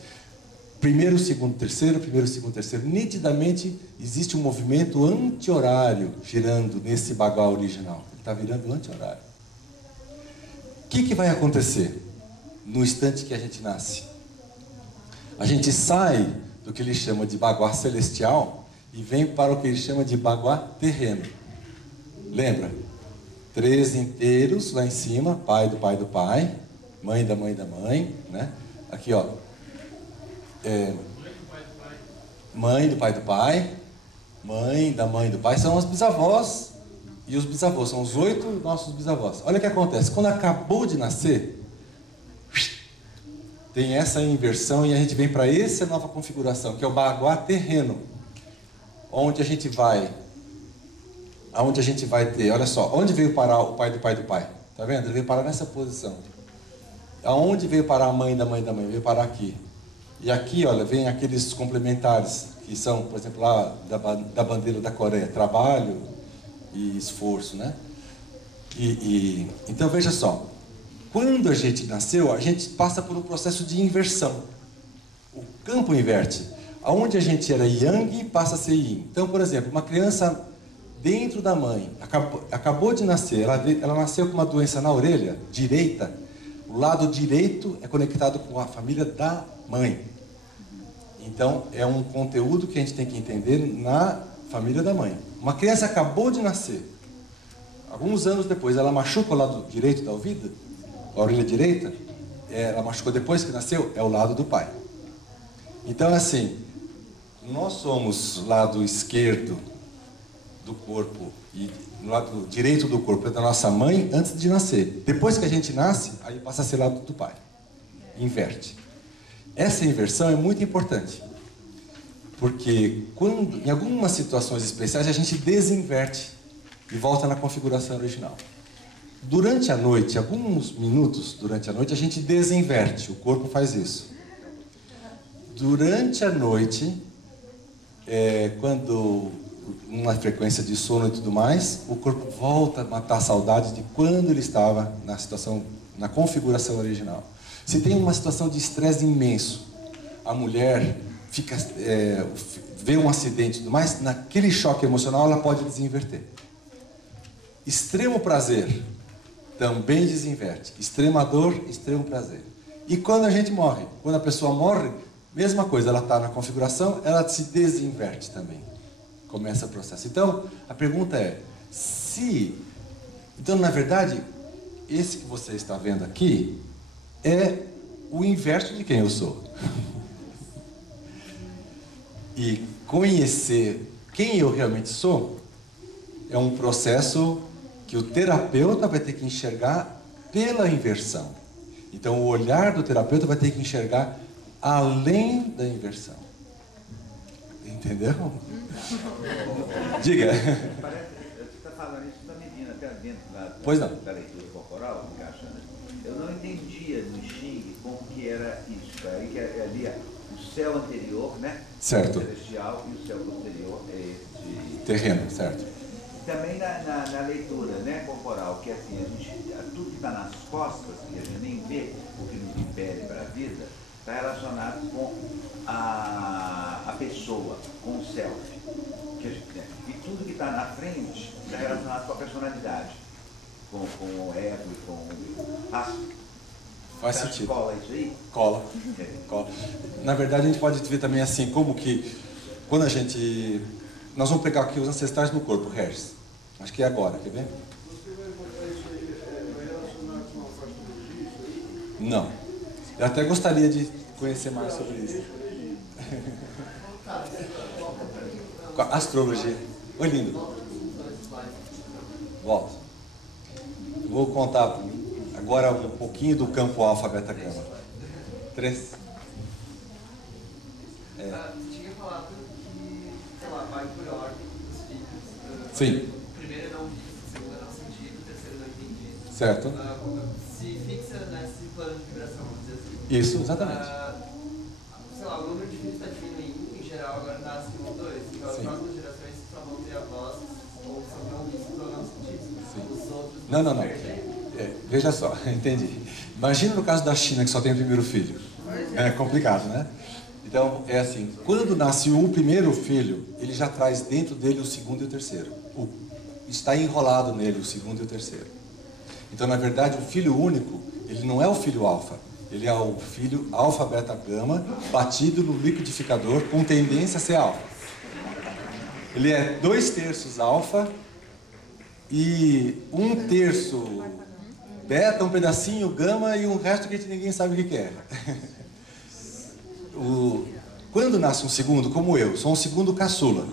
Primeiro, segundo, terceiro, primeiro, segundo, terceiro. Nitidamente existe um movimento anti-horário girando nesse bagual original. Ele está virando anti-horário. O que vai acontecer no instante que a gente nasce? A gente sai do que ele chama de baguá celestial e vem para o que ele chama de baguá terreno. Lembra? 3 inteiros lá em cima, pai do pai do pai, mãe da mãe da mãe, né? Aqui, ó. Mãe do pai do pai, mãe da mãe do pai, são os bisavós e os bisavós, são os 8 nossos bisavós. Olha o que acontece, quando acabou de nascer, tem essa inversão e a gente vem para essa nova configuração, que é o baguá terreno, onde a gente vai ter, olha só, onde veio parar o pai do pai do pai? Tá vendo? Ele veio parar nessa posição. Aonde veio parar a mãe da mãe da mãe? Veio parar aqui. E aqui, olha, vem aqueles complementares, que são, por exemplo, lá da bandeira da Coreia, trabalho e esforço, né? Então, veja só, quando a gente nasceu, a gente passa por um processo de inversão. O campo inverte. Aonde a gente era yang, passa a ser yin. Então, por exemplo, uma criança dentro da mãe, acabou de nascer, ela nasceu com uma doença na orelha direita, o lado direito é conectado com a família da mãe. Então, é um conteúdo que a gente tem que entender na família da mãe. Uma criança acabou de nascer, alguns anos depois, ela machuca o lado direito da ouvido, a orelha direita, ela machucou depois que nasceu, é o lado do pai. Então, assim, nós somos lado esquerdo do corpo e no lado direito do corpo é da nossa mãe antes de nascer. Depois que a gente nasce, aí passa a ser lado do pai. Inverte. Essa inversão é muito importante, porque quando, em algumas situações especiais, a gente desinverte e volta na configuração original. Durante a noite, alguns minutos durante a noite, a gente desinverte, o corpo faz isso. Durante a noite, quando uma frequência de sono e tudo mais, o corpo volta a matar a saudade de quando ele estava na situação, na configuração original. Se tem uma situação de estresse imenso, a mulher vê um acidente e tudo mais, naquele choque emocional ela pode desinverter. Extremo prazer também desinverte. Extrema dor, extremo prazer. E quando a gente morre? Quando a pessoa morre, mesma coisa, ela está na configuração, ela se desinverte também. Começa o processo. Então, a pergunta é, então, na verdade, esse que você está vendo aqui é o inverso de quem eu sou. E conhecer quem eu realmente sou é um processo que o terapeuta vai ter que enxergar pela inversão. Então, o olhar do terapeuta vai ter que enxergar além da inversão. Entendeu? Diga. Parece, você está falando isso está medindo até dentro da leitura corporal, encaixando. Eu não entendia no Xing como que era isso. Aí que ali o céu anterior, né? Certo. O celestial e o céu posterior é esse terreno, certo. Também na leitura, né, corporal, que assim, tudo que está nas costas, que a gente nem vê, o que nos impele para a vida, está relacionado com a pessoa, com o self. E tudo que está na frente está relacionado com a personalidade, com o ego e com a... Faz sentido. Cola isso aí? Cola. Cola. Na verdade, a gente pode ver também assim, como que, quando a gente... Nós vamos pegar aqui os ancestrais no corpo, Regis. Acho que é agora, quer ver? Você vai botar isso aí, vai relacionar com a astrologia? Não. Eu até gostaria de conhecer mais sobre isso. Astrologia. Oi, lindo. Volto. Vou contar agora um pouquinho do campo alfa, beta, gama. 3. Tinha falado que, sei lá, vai por ordem dos filhos. Sim. O primeiro é não visto, o segundo é não sentido, o terceiro não entendido. Certo. Se fixa nesse plano de vibração, vamos dizer assim. Isso, exatamente. Sei lá, o número de filhos está diminuindo, em geral, agora nasce 1 ou 2. Então, as Sim. próximas gerações só vão ter avós ou são não vistos ou não sentidos. Sim. Os outros Não. Veja só, entendi. Imagina no caso da China, que só tem o primeiro filho. É complicado, né? Então, é assim, quando nasce o primeiro filho, ele já traz dentro dele o segundo e o terceiro. Está enrolado nele o segundo e o terceiro. Então, na verdade, o filho único, ele não é o filho alfa. Ele é o filho alfa, beta, gama, batido no liquidificador com tendência a ser alfa. Ele é 2/3 alfa e 1/3 beta, um pedacinho gama e um resto que ninguém sabe o que é. Quando nasce um segundo, como eu, sou um segundo caçula.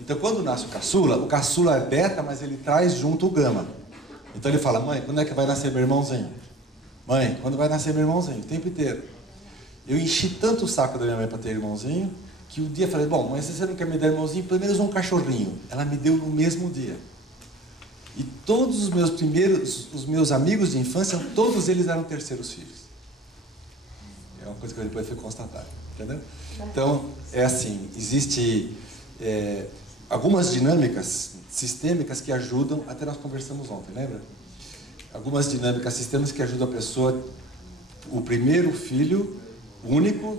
Então, quando nasce o caçula é beta, mas ele traz junto o gama. Então ele fala: mãe, quando é que vai nascer meu irmãozinho? Mãe, quando vai nascer meu irmãozinho? O tempo inteiro. Eu enchi tanto o saco da minha mãe para ter irmãozinho, que um dia eu falei: bom, mas se você não quer me dar irmãozinho, pelo menos um cachorrinho. Ela me deu no mesmo dia. E todos os meus amigos de infância, todos eles eram terceiros filhos. É uma coisa que eu depois fui constatar, entendeu? Então, é assim, existe algumas dinâmicas sistêmicas que ajudam, até nós conversamos ontem, lembra? Algumas dinâmicas sistêmicas que ajudam a pessoa, o primeiro filho único,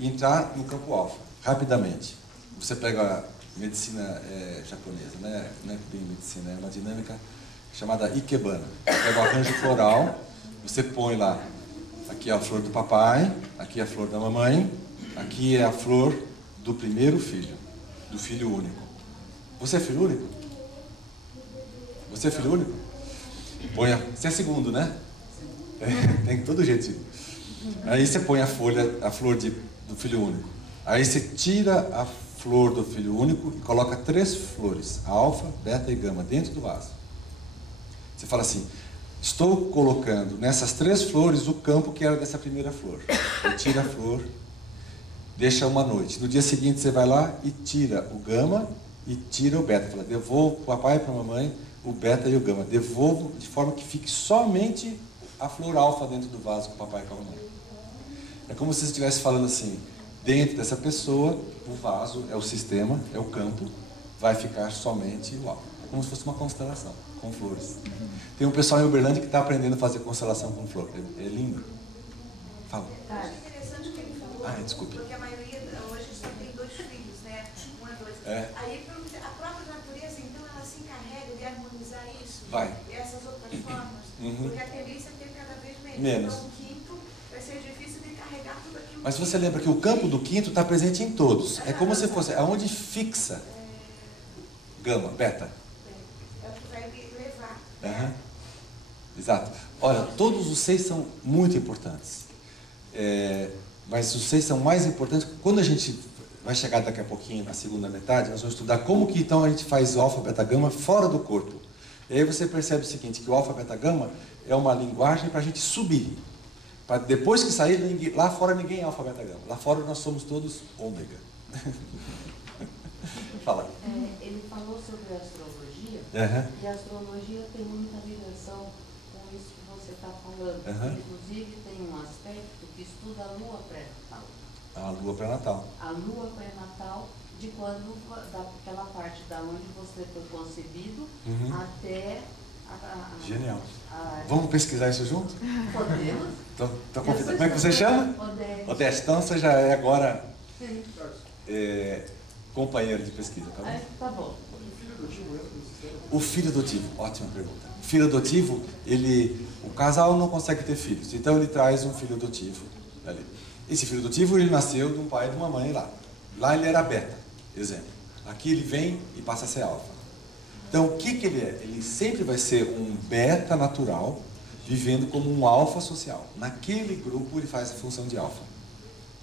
entrar no campo alfa, rapidamente. Você pega medicina japonesa, né? Não é bem medicina, é uma dinâmica chamada Ikebana. Você pega o arranjo floral, você põe lá, aqui é a flor do papai, aqui é a flor da mamãe, aqui é a flor do primeiro filho, do filho único. Você é filho único? Você é filho único? Você é segundo, né? Tem que todo jeito segundo. Aí você põe a flor do filho único. Aí você tira a flor do filho único e coloca 3 flores, alfa, beta e gama, dentro do vaso. Você fala assim: estou colocando nessas 3 flores o campo que era dessa primeira flor. Eu tiro a flor, deixa uma noite. No dia seguinte você vai lá e tira o gama e tira o beta. Fala: devolvo para o papai e para a mamãe o beta e o gama. Devolvo de forma que fique somente a flor alfa dentro do vaso com o papai e com a mamãe. É como se você estivesse falando assim: dentro dessa pessoa, o vaso é o sistema, é o campo, vai ficar somente o alfa. É como se fosse uma constelação, com flores. Tem um pessoal em Uberlândia que está aprendendo a fazer constelação com flor. É lindo. Fala. Acho interessante o que ele falou. Desculpe. Porque a maioria hoje só tem 2 filhos, né? 1 a 2. Aí a própria natureza, então, ela se encarrega de harmonizar isso. Vai. E essas outras formas. Porque a tendência é ter cada vez menos. Menos. Então, o quinto vai ser difícil de carregar tudo aquilo. Mas você lembra que o campo do quinto está presente em todos. É como se fosse aonde fixa gama, beta. É o que vai levar. Exato. Olha, todos os 6 são muito importantes. Mas os 6 são mais importantes. Quando a gente vai chegar daqui a pouquinho na segunda metade, nós vamos estudar como que então a gente faz o alfa, beta, gama fora do corpo. E aí você percebe o seguinte, que o alfa, beta, gama é uma linguagem para a gente subir. Para depois que sair, lá fora ninguém é alfa, beta, gama. Lá fora nós somos todos ômega. Fala. Ele falou sobre a astrologia, e a astrologia tem muita ligação com isso que você está falando. Inclusive tem um aspecto que estuda a lua pré-natal. A lua pré-natal. A lua pré-natal, de quando, daquela parte da onde você foi concebido até Genial. Vamos pesquisar isso junto? Podemos. Tô convidando. Como é que você chama? Odete. Então você já é agora companheiro de pesquisa, tá bom? Tá bom. O filho adotivo, ótima pergunta. O filho adotivo, o casal não consegue ter filhos, então ele traz um filho adotivo ali. Esse filho adotivo, ele nasceu de um pai e de uma mãe lá. Lá ele era beta, exemplo. Aqui ele vem e passa a ser alfa. Então, o que ele é? Ele sempre vai ser um beta natural vivendo como um alfa social. Naquele grupo ele faz a função de alfa.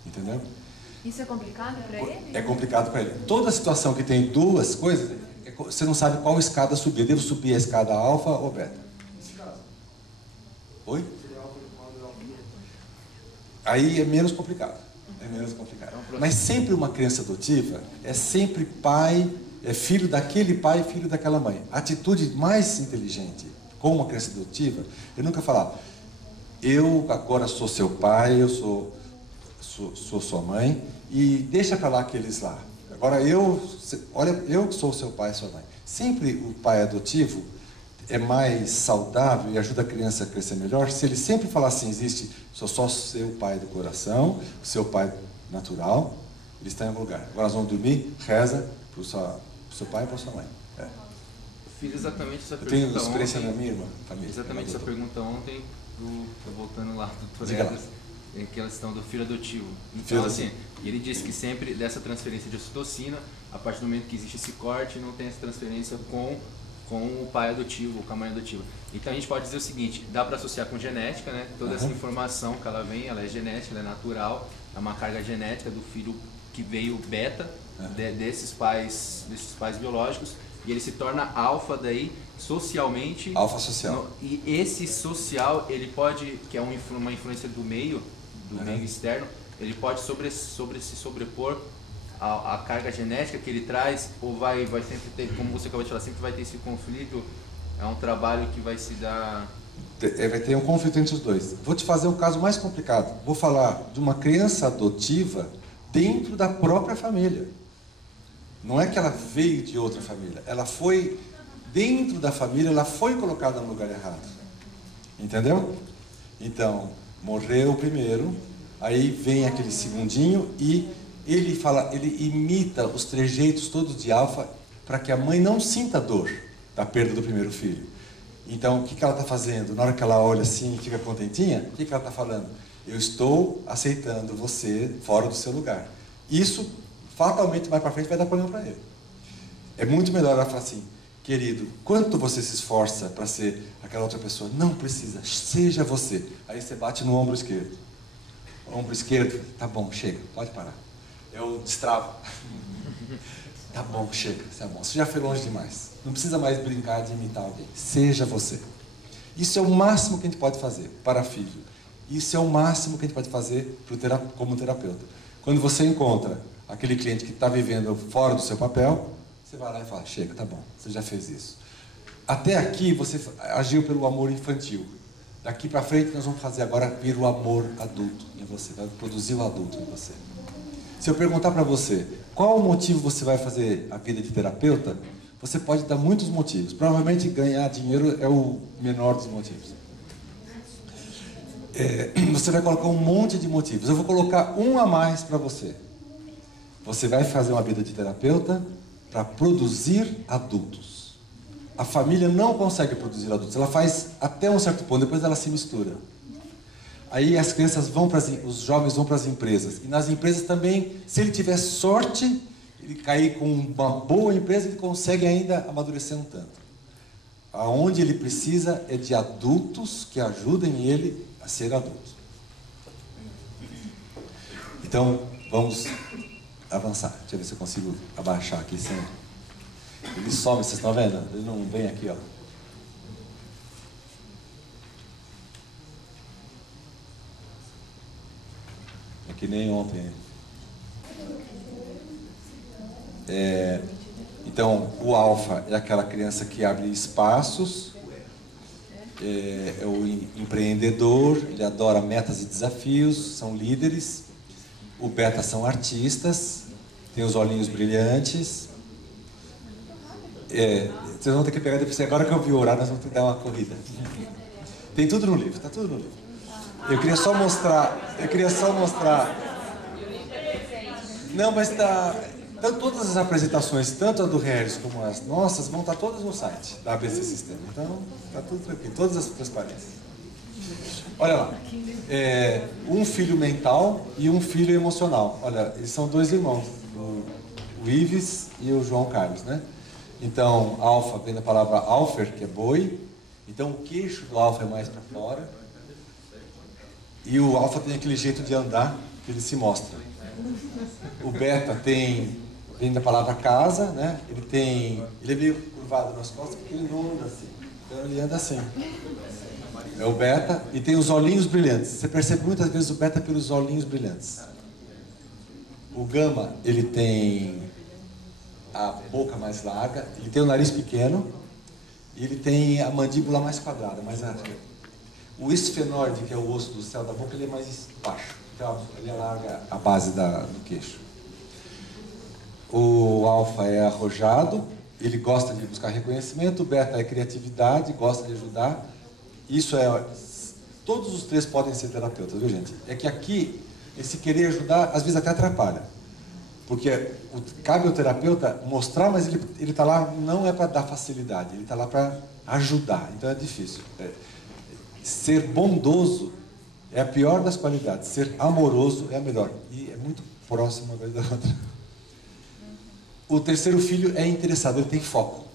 Entendeu? Isso é complicado para ele? É complicado para ele. Toda situação que tem duas coisas, você não sabe qual escada subir. Devo subir a escada alfa ou beta? Oi? Aí é menos complicado. É menos complicado. Mas sempre uma criança adotiva é sempre pai, é filho daquele pai e filho daquela mãe. A atitude mais inteligente com uma criança adotiva, eu nunca falar, eu agora sou seu pai, eu sou sua mãe, e deixa para lá aqueles lá. Agora olha, eu sou seu pai e sua mãe. Sempre o pai adotivo é mais saudável e ajuda a criança a crescer melhor se ele sempre falar assim, sou só seu pai do coração, seu pai natural, ele está em algum lugar. Agora nós vamos dormir, reza para o seu pai e para a sua mãe. Fiz exatamente essa pergunta tenho experiência ontem, na minha irmã, família. Exatamente essa pergunta ontem, voltando lá do Dr. Edras, aquela questão do filho adotivo. Então, assim, ele disse que sempre dessa transferência de ocitocina, a partir do momento que existe esse corte, não tem essa transferência com o pai adotivo ou com a mãe adotiva. Então a gente pode dizer o seguinte, dá para associar com genética, né? Toda essa informação que ela vem, ela é genética, ela é natural, é uma carga genética do filho que veio beta desses pais biológicos, e ele se torna alfa daí socialmente. Alfa social. E esse social, ele pode, que é uma influência do meio externo, ele pode se sobrepor a carga genética que ele traz, ou vai sempre ter, como você acabou de falar, sempre vai ter esse conflito. É um trabalho que vai se dar... Vai ter um conflito entre os dois. Vou te fazer um caso mais complicado. Vou falar de uma criança adotiva dentro da própria família. Não é que ela veio de outra família. Ela foi dentro da família, ela foi colocada no lugar errado. Entendeu? Então, morreu o primeiro, aí vem aquele segundinho e ele imita os trejeitos todos de alfa para que a mãe não sinta dor da perda do primeiro filho. Então, o que ela está fazendo? Na hora que ela olha assim e fica contentinha, o que ela está falando? Eu estou aceitando você fora do seu lugar. Isso, fatalmente, mais para frente, vai dar problema para ele. É muito melhor ela falar assim, querido, quanto você se esforça para ser aquela outra pessoa? Não precisa, seja você. Aí você bate no ombro esquerdo. O ombro esquerdo, tá bom, chega, pode parar. Eu destravo. Tá bom, chega, isso é bom. Você já foi longe demais. Não precisa mais brincar de imitar alguém. Seja você. Isso é o máximo que a gente pode fazer para filho. Isso é o máximo que a gente pode fazer como terapeuta. Quando você encontra aquele cliente que está vivendo fora do seu papel, você vai lá e fala, chega, tá bom, você já fez isso. Até aqui você agiu pelo amor infantil. Daqui para frente nós vamos fazer agora vir o amor adulto em você. Vai produzir o adulto em você. Se eu perguntar para você, qual o motivo você vai fazer a vida de terapeuta, você pode dar muitos motivos. Provavelmente ganhar dinheiro é o menor dos motivos. Você vai colocar um monte de motivos. Eu vou colocar um a mais para você. Você vai fazer uma vida de terapeuta para produzir adultos. A família não consegue produzir adultos. Ela faz até um certo ponto, depois ela se mistura. Aí as crianças os jovens vão para as empresas. E nas empresas também, se ele tiver sorte, ele cair com uma boa empresa, ele consegue ainda amadurecer um tanto. Aonde ele precisa é de adultos que ajudem ele a ser adulto. Então, vamos avançar. Deixa eu ver se eu consigo abaixar aqui sem... Ele some, vocês estão vendo? Ele não vem aqui, ó. É que nem ontem. Então, o alfa é aquela criança que abre espaços, é o empreendedor, ele adora metas e desafios, são líderes. O beta são artistas, tem os olhinhos brilhantes. Vocês vão ter que pegar depois. Agora que eu vi o horário, nós vamos ter que dar uma corrida. Tem tudo no livro, está tudo no livro. Eu queria só mostrar. Não, mas está. Todas as apresentações, tanto a do Harris como as nossas, vão estar todas no site da ABC Sistema. Então, está tudo tranquilo, todas as transparências. Olha lá, um filho mental e um filho emocional. Olha, eles são dois irmãos, o Ives e o João Carlos, né? Então, alfa vem da palavra alfer, que é boi, Então o queixo do alfa é mais para fora. E o alfa tem aquele jeito de andar que ele se mostra. O beta vem da palavra casa, né? Ele é meio curvado nas costas porque ele não anda assim. Então ele anda assim. É o beta e tem os olhinhos brilhantes. Você percebe muitas vezes o beta pelos olhinhos brilhantes. O gama, ele tem a boca mais larga, ele tem o nariz pequeno e ele tem a mandíbula mais quadrada, mais larga. O esfenóide, que é o osso do céu da boca, ele é mais baixo. Então ele alarga a base do queixo. O alfa é arrojado, ele gosta de buscar reconhecimento. O beta é criatividade, gosta de ajudar. Todos os três podem ser terapeutas, viu, gente? É que aqui, esse querer ajudar, às vezes até atrapalha. Porque cabe ao terapeuta mostrar, mas ele está lá, não é para dar facilidade, ele está lá para ajudar. Então é difícil. Ser bondoso é a pior das qualidades. Ser amoroso é a melhor. E é muito próximo uma coisa da outra. O terceiro filho é interessado, ele tem foco.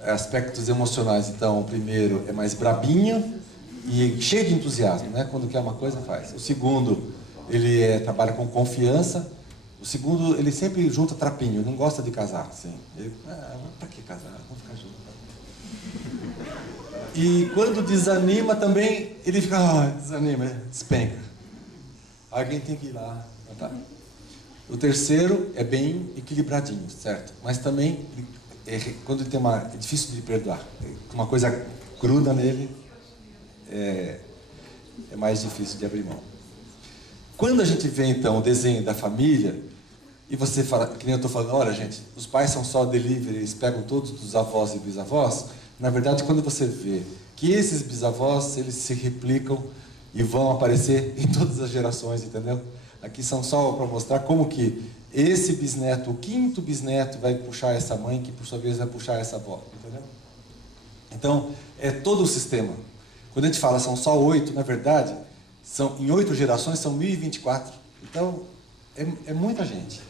Aspectos emocionais, então, o primeiro é mais brabinho e cheio de entusiasmo, né? Quando quer uma coisa, faz. O segundo, ele trabalha com confiança. O segundo, ele sempre junta trapinho, não gosta de casar, assim. Para que casar? Vamos ficar juntos. E quando desanima também, ele fica, desanima, despenca. Alguém tem que ir lá. Tá? O terceiro é bem equilibradinho, certo? Mas também, quando ele tem é difícil de perdoar. Uma coisa gruda nele, é mais difícil de abrir mão. Quando a gente vê, então, o desenho da família, e você fala, que nem eu estou falando, olha, gente, os pais são só delivery, eles pegam todos dos avós e bisavós. Na verdade, quando você vê que esses bisavós, eles se replicam e vão aparecer em todas as gerações, entendeu? Aqui são só para mostrar como que esse bisneto, o quinto bisneto, vai puxar essa mãe, que por sua vez vai puxar essa avó, entendeu? Então, é todo o sistema. Quando a gente fala são só 8, na verdade, em 8 gerações são 1024. Então, é muita gente.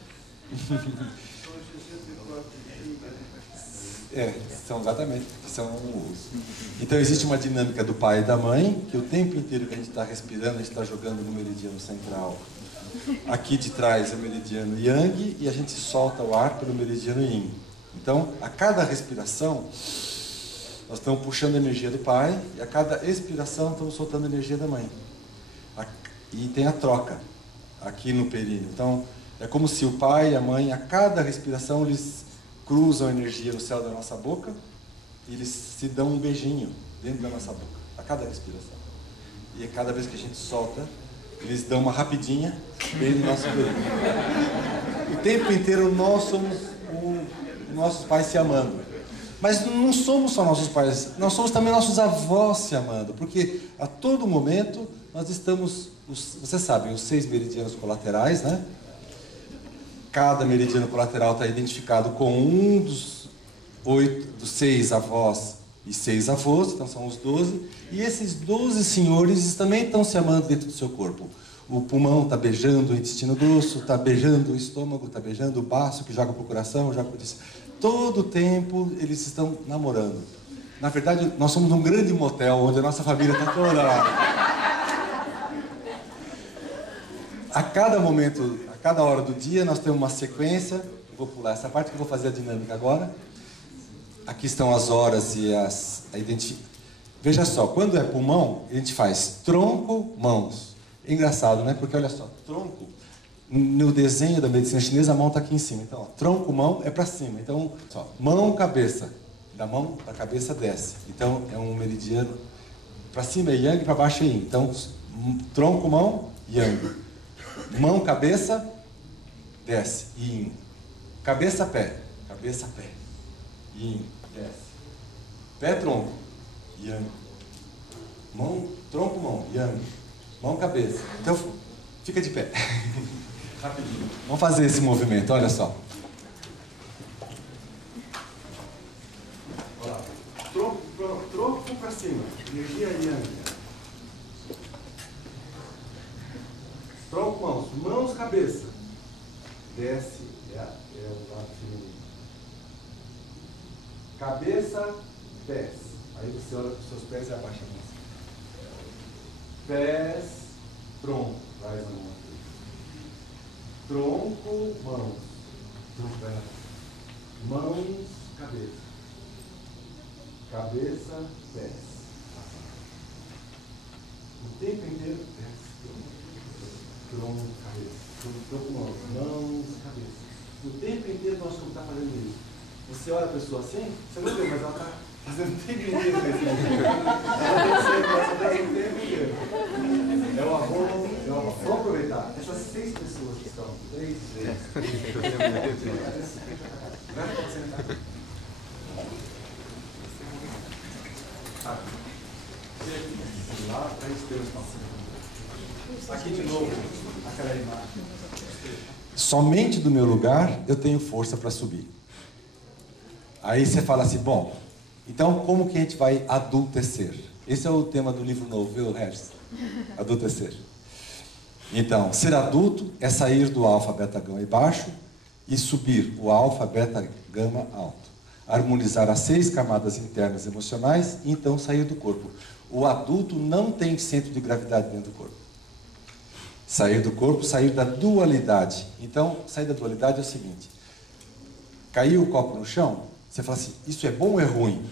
São exatamente. Então existe uma dinâmica do pai e da mãe, que o tempo inteiro que a gente está respirando, a gente está jogando no meridiano central. Aqui de trás é o meridiano Yang e a gente solta o ar pelo meridiano Yin. Então, a cada respiração, nós estamos puxando a energia do pai e a cada expiração estamos soltando a energia da mãe. E tem a troca aqui no períneo. Então, é como se o pai e a mãe, a cada respiração, eles cruzam a energia no céu da nossa boca e eles se dão um beijinho dentro da nossa boca, a cada respiração. E a cada vez que a gente solta, eles dão uma rapidinha bem no nosso períneo. O tempo inteiro nós somos nossos pais se amando. Mas não somos só nossos pais, nós somos também nossos avós se amando, porque a todo momento nós estamos, vocês sabem, os 6 meridianos colaterais, né? Cada meridiano colateral está identificado com um dos 6 avós e 6 avós, então são os 12, e esses 12 senhores também estão se amando dentro do seu corpo. O pulmão está beijando o intestino grosso, está beijando o estômago, está beijando o baço, que joga para o coração, joga para o... Todo o tempo eles estão namorando. Na verdade, nós somos um grande motel onde a nossa família está toda lá. A cada momento, a cada hora do dia, nós temos uma sequência. Eu vou pular essa parte que eu vou fazer a dinâmica agora. Aqui estão as horas e a identificação. Veja só, quando é pulmão, a gente faz tronco, mãos. É engraçado, né? Porque olha só, tronco, no desenho da medicina chinesa, a mão está aqui em cima. Então, ó, tronco, mão é para cima. Então, só, mão, cabeça. Da mão para a cabeça desce. Então, é um meridiano. Para cima é yang, para baixo é yin. Então, tronco, mão, yang. Mão, cabeça, desce, yin. Cabeça, pé. Cabeça, pé. Yin, desce. Pé, tronco, yang. Mão, tronco, mão, yang. Mão, cabeça. Então, fica de pé. Rapidinho. Vamos fazer esse movimento, olha só. Olha lá. Tronco para cima. Energia yang. Tronco, mãos. Mãos, cabeça. Desce. É o lado feminino. Cabeça, desce. Aí você olha para os seus pés e abaixa a mão. Pés, tronco, traz a mão aqui. Tronco, mãos. Tronco, vai lá. Mãos, cabeça. Cabeça, pés. O tempo inteiro, pés, tronco, cabeça. Tronco, mãos, cabeça. O tempo inteiro nós vamos estar fazendo isso. Você olha a pessoa assim, você não vê, mas ela está fazendo o tempo inteiro isso. Ela tem que ser o tempo inteiro. É uma boa. Vamos aproveitar. Essas 6 pessoas que estão. 3, 6. Vai para sentar. Lá para esteira espaço. Aqui de novo, aquela imagem. Somente do meu lugar eu tenho força para subir. Aí você fala assim, bom, então como que a gente vai adultecer? Esse é o tema do livro novo, viu, Regis? Adultecer. Então, ser adulto é sair do alfa, beta, gama e baixo e subir o alfa, beta, gama alto. Harmonizar as 6 camadas internas emocionais e então sair do corpo. O adulto não tem centro de gravidade dentro do corpo. Sair do corpo, sair da dualidade. Então, sair da dualidade é o seguinte. Caiu o copo no chão, você fala assim, isso é bom ou é ruim?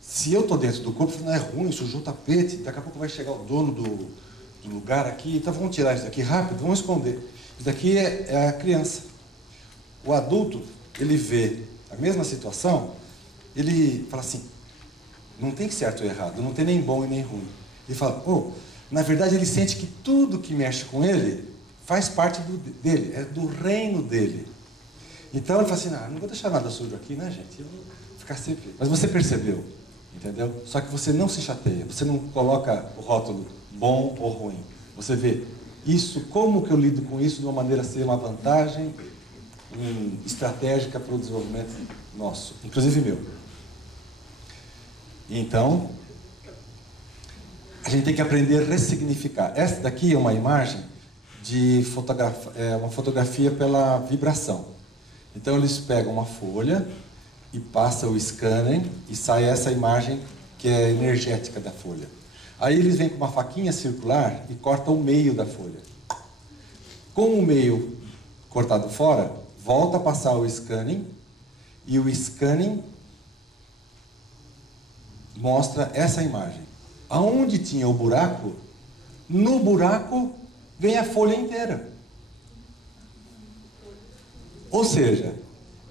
Se eu estou dentro do corpo, não é ruim, sujou o tapete, daqui a pouco vai chegar o dono do lugar aqui, então vamos tirar isso daqui rápido, vamos esconder. Isso daqui é a criança. O adulto, ele vê a mesma situação, ele fala assim, não tem certo ou errado, não tem nem bom e nem ruim. Ele fala, na verdade ele sente que tudo que mexe com ele faz parte dele, é do reino dele. Então ele fala assim, não vou deixar nada sujo aqui, né, gente? Eu vou ficar sempre... Mas você percebeu, entendeu? Só que você não se chateia, você não coloca o rótulo bom ou ruim. Você vê isso, como que eu lido com isso de uma maneira a ser uma vantagem estratégica para o desenvolvimento nosso, inclusive meu. Então, a gente tem que aprender a ressignificar. Essa daqui é uma imagem de uma fotografia pela vibração. Então eles pegam uma folha e passam o scanner e sai essa imagem que é energética da folha. Aí eles vêm com uma faquinha circular e cortam o meio da folha. Com o meio cortado fora, volta a passar o scanning e o scanning mostra essa imagem. Aonde tinha o buraco, no buraco vem a folha inteira. Ou seja,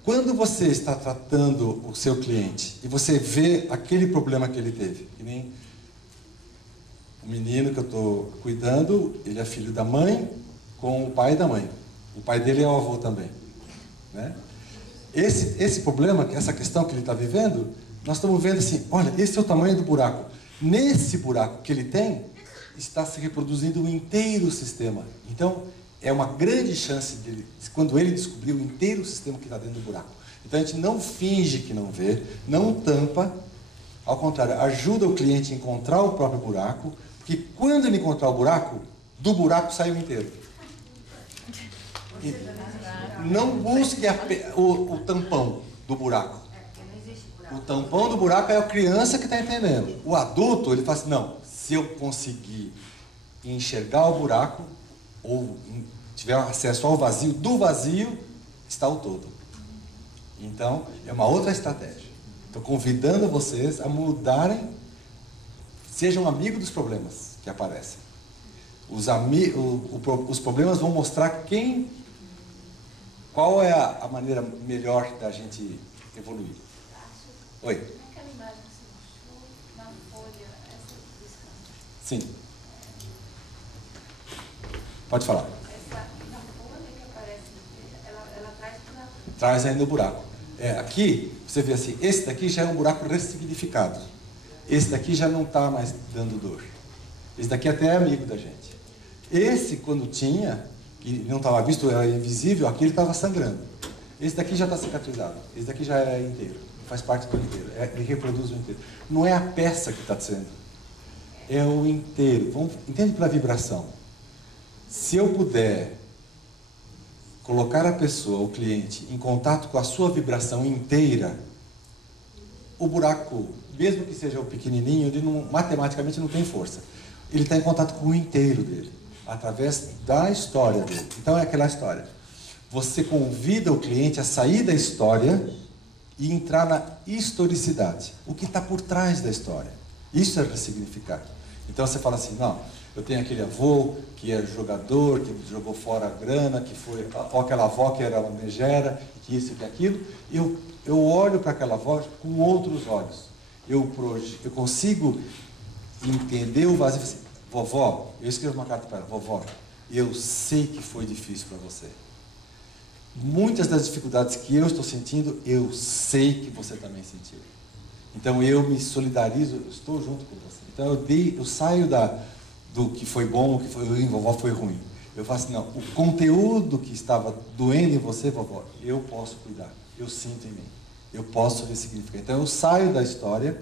quando você está tratando o seu cliente e você vê aquele problema que ele teve, que nem o menino que eu estou cuidando, ele é filho da mãe com o pai da mãe. O pai dele é o avô também, né? Esse problema, essa questão que ele está vivendo, nós estamos vendo assim, olha, esse é o tamanho do buraco. Nesse buraco que ele tem, está se reproduzindo o inteiro sistema. Então, é uma grande chance dele, quando ele descobrir o inteiro sistema que está dentro do buraco. Então, a gente não finge que não vê, não tampa, ao contrário, ajuda o cliente a encontrar o próprio buraco, porque quando ele encontrar o buraco, do buraco sai o inteiro. E não busque o tampão do buraco. O tampão do buraco é a criança que está entendendo. O adulto, ele fala assim, não, se eu conseguir enxergar o buraco, ou tiver acesso ao vazio, do vazio está o todo. Então, é uma outra estratégia. Estou convidando vocês a mudarem, sejam amigos dos problemas que aparecem. Os problemas vão mostrar qual é a maneira melhor da gente evoluir. Oi? Aquela imagem que você mostrou na folha, essa descanso. Sim. Pode falar. Essa na folha que aparece, ela traz para... Traz aí no buraco. Aqui, você vê assim, esse daqui já é um buraco ressignificado. Esse daqui já não está mais dando dor. Esse daqui até é amigo da gente. Esse, quando tinha, que não estava visto, era invisível, aqui ele estava sangrando. Esse daqui já está cicatrizado. Esse daqui já é inteiro. Faz parte do inteiro. Ele reproduz o inteiro. Não é a peça que está sendo. É o inteiro. Entende pela vibração. Se eu puder colocar a pessoa, o cliente, em contato com a sua vibração inteira, o buraco, mesmo que seja o pequenininho, ele não, matematicamente não tem força. Ele está em contato com o inteiro dele, através da história dele. Então é aquela história. Você convida o cliente a sair da história e entrar na historicidade. O que está por trás da história. Isso é ressignificar. Então você fala assim, não, eu tenho aquele avô que era jogador, que jogou fora a grana, que foi, ou aquela avó que era uma megera, que isso e que aquilo. Eu olho para aquela avó com outros olhos. Eu consigo entender o vazio. Assim, vovó, eu escrevo uma carta para ela, vovó, eu sei que foi difícil para você. Muitas das dificuldades que eu estou sentindo, eu sei que você também sentiu. Então eu me solidarizo, eu estou junto com você. Então eu saio do que foi bom, o que foi ruim, vovó foi ruim. Eu faço assim, não, o conteúdo que estava doendo em você, vovó, eu posso cuidar, eu sinto em mim, eu posso ressignificar. Então eu saio da história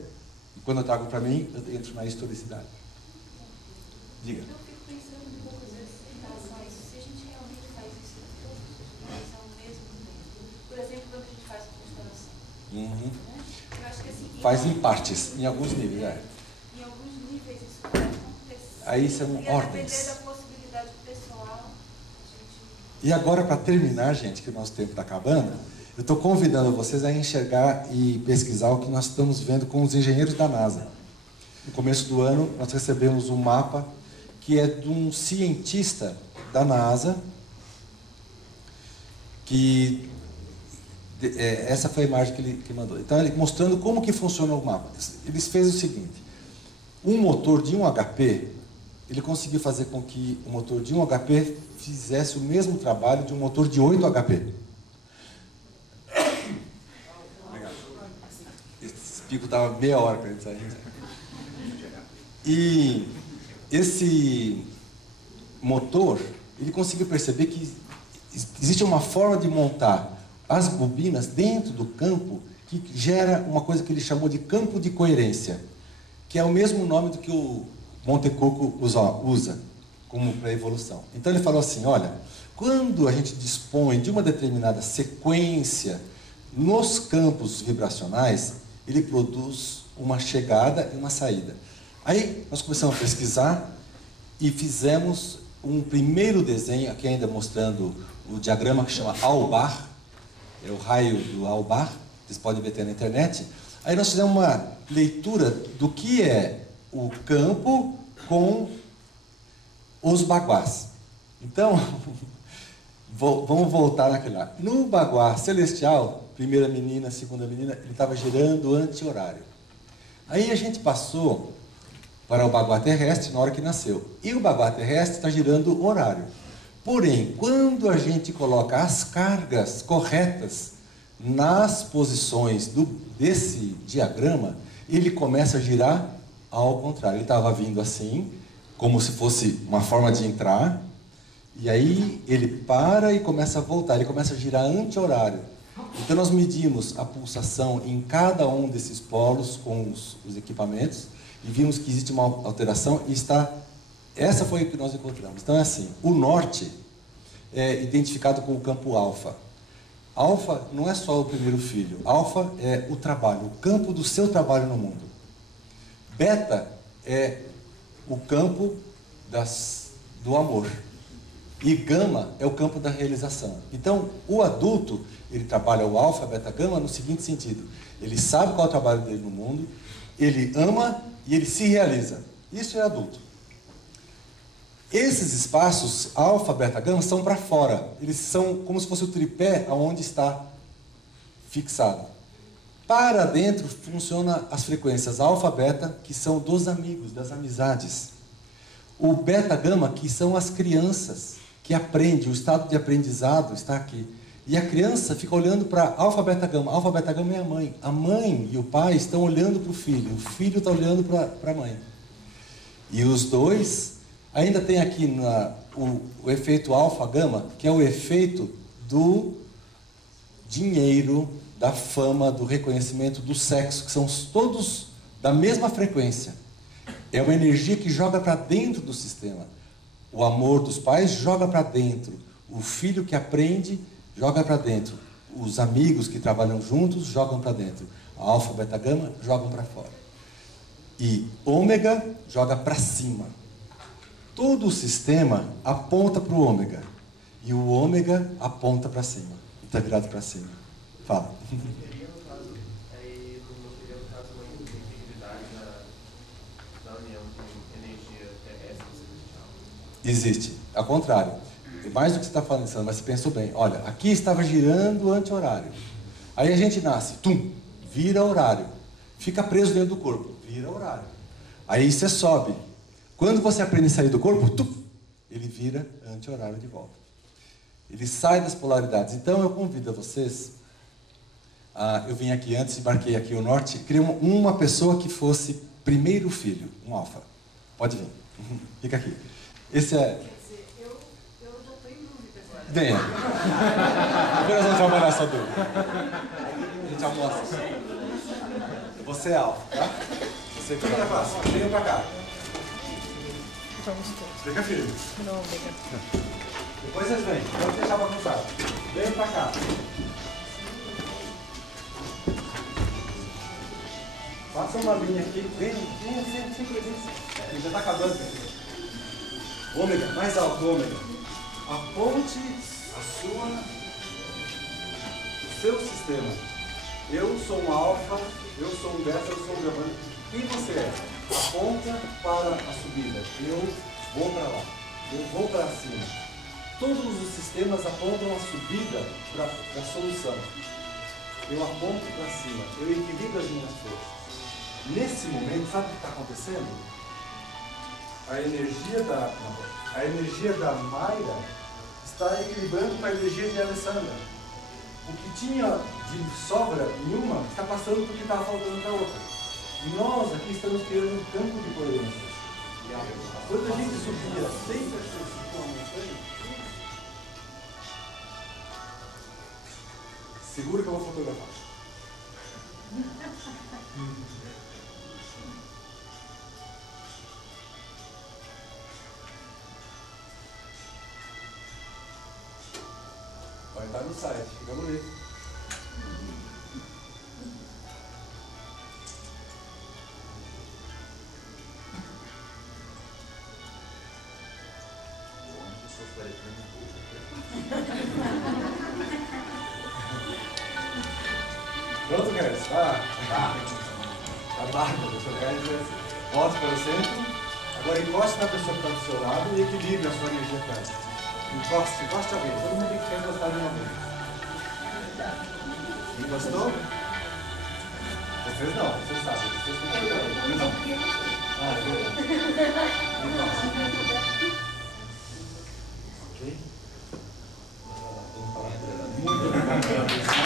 e quando eu trago para mim, eu entro na historicidade. Diga. Eu fico pensando um pouco, às vezes, em relação a isso, se a gente realmente faz isso ao mesmo tempo. Por exemplo, quando a gente faz a restauração. Uhum. Né? Eu acho que assim, faz em partes, em alguns níveis, Em alguns níveis isso pode acontecer. Aí são ordens. Depender da possibilidade pessoal. E agora, para terminar, gente, que o nosso tempo está acabando, eu estou convidando vocês a enxergar e pesquisar o que nós estamos vendo com os engenheiros da NASA. No começo do ano, nós recebemos um mapa que é de um cientista da NASA, que essa foi a imagem que ele mandou. Então, ele mostrando como que funciona o mapa. Ele fez o seguinte, um motor de 1 HP, ele conseguiu fazer com que o motor de 1 HP fizesse o mesmo trabalho de um motor de 8 HP. Obrigado. Esse pico estava meia hora para ele sair. E esse motor, ele conseguiu perceber que existe uma forma de montar as bobinas dentro do campo que gera uma coisa que ele chamou de campo de coerência, que é o mesmo nome do que o Montecoco usa como para evolução. Então ele falou assim, olha, quando a gente dispõe de uma determinada sequência nos campos vibracionais, ele produz uma chegada e uma saída. Aí nós começamos a pesquisar e fizemos um primeiro desenho, aqui ainda mostrando o diagrama que chama Aubar, é o raio do Aubar, vocês podem ver até na internet. Aí nós fizemos uma leitura do que é o campo com os baguás. Então, vamos voltar naquele lá. No baguá celestial, primeira menina, segunda menina, ele estava girando anti-horário. Aí a gente passou para o baguá terrestre na hora que nasceu. E o baguá terrestre está girando horário. Porém, quando a gente coloca as cargas corretas nas posições desse diagrama, ele começa a girar ao contrário. Ele estava vindo assim, como se fosse uma forma de entrar, e aí ele para e começa a voltar, ele começa a girar anti-horário. Então nós medimos a pulsação em cada um desses polos com os equipamentos, e vimos que existe uma alteração e essa foi o que nós encontramos. Então é assim, o norte é identificado com o campo alfa. Alfa não é só o primeiro filho, alfa é o trabalho, o campo do seu trabalho no mundo. Beta é o campo do amor. E gama é o campo da realização. Então, o adulto, ele trabalha o alfa, beta, gama no seguinte sentido. Ele sabe qual é o trabalho dele no mundo, ele ama e ele se realiza. Isso é adulto. Esses espaços, alfa, beta, gama, são para fora. Eles são como se fosse o tripé aonde está fixado. Para dentro funciona as frequências alfa, beta, que são dos amigos, das amizades. O beta, gama, que são as crianças que aprendem, o estado de aprendizado está aqui. E a criança fica olhando para alfa, beta, gama. Alfa, beta, gama é a mãe. A mãe e o pai estão olhando para o filho está olhando para a mãe. E os dois, ainda tem aqui o efeito alfa, gama, que é o efeito do dinheiro, da fama, do reconhecimento, do sexo, que são todos da mesma frequência. É uma energia que joga para dentro do sistema. O amor dos pais joga para dentro. O filho que aprende joga para dentro. Os amigos que trabalham juntos jogam para dentro. alfa, beta, gama, jogam para fora. E ômega joga para cima. Todo o sistema aponta para o ômega. E o ômega aponta para cima. E está virado para cima. Fala. Seria no caso, não seria no caso uma integridade da união de energia terrestre e celestial? Existe. Ao contrário. Mais do que você está falando, mas você pensou bem. Olha, aqui estava girando anti-horário. Aí a gente nasce, vira horário. Fica preso dentro do corpo, vira horário. Aí você sobe. Quando você aprende a sair do corpo, ele vira anti-horário de volta. Ele sai das polaridades. Então eu convido a vocês, eu vim aqui antes, embarquei aqui ao norte, queria uma pessoa que fosse primeiro filho, um alfa. Pode vir. Fica aqui. Esse é... Venha. Depois nós vamos trabalhar essa dúvida. A gente almoça. Você é alfa, tá? Você fica na classe. Venha pra cá. Fica firme. Não, obrigada. Depois vocês vêm. Vamos deixar bagunçado. Venham pra cá. Faça uma linha aqui. Venha, sempre. Já tá acabando, filho. Ômega, mais alto, ômega. Aponte o seu sistema. Eu sou um alfa, eu sou um beta, eu sou um gama. Quem você é? Aponta para a subida. Eu vou para lá. Eu vou para cima. Todos os sistemas apontam a subida para a solução. Eu aponto para cima. Eu equilibro as minhas forças. Nesse momento, sabe o que está acontecendo? A energia da Mayra está equilibrando com a energia de Alessandra. O que tinha de sobra em uma está passando porque estava faltando para a outra. Nós aqui estamos criando um campo de coerência. Quando a gente subia sem percepção com a montanha, segura que eu vou fotografar. Vai estar no site, fica bonito. Pronto, Guedes? Vai lá. A barba do seu Guedes. Volte para o centro. Agora encoste na pessoa que está do seu lado e equilibre a sua energia com ela. Encoste alguém. Todo mundo tem que ficar encostado em alguém. Encostou? Vocês não, vocês sabem. Vocês têm que ficar aí. Não. Ah, é verdade. Ok? Muito obrigado.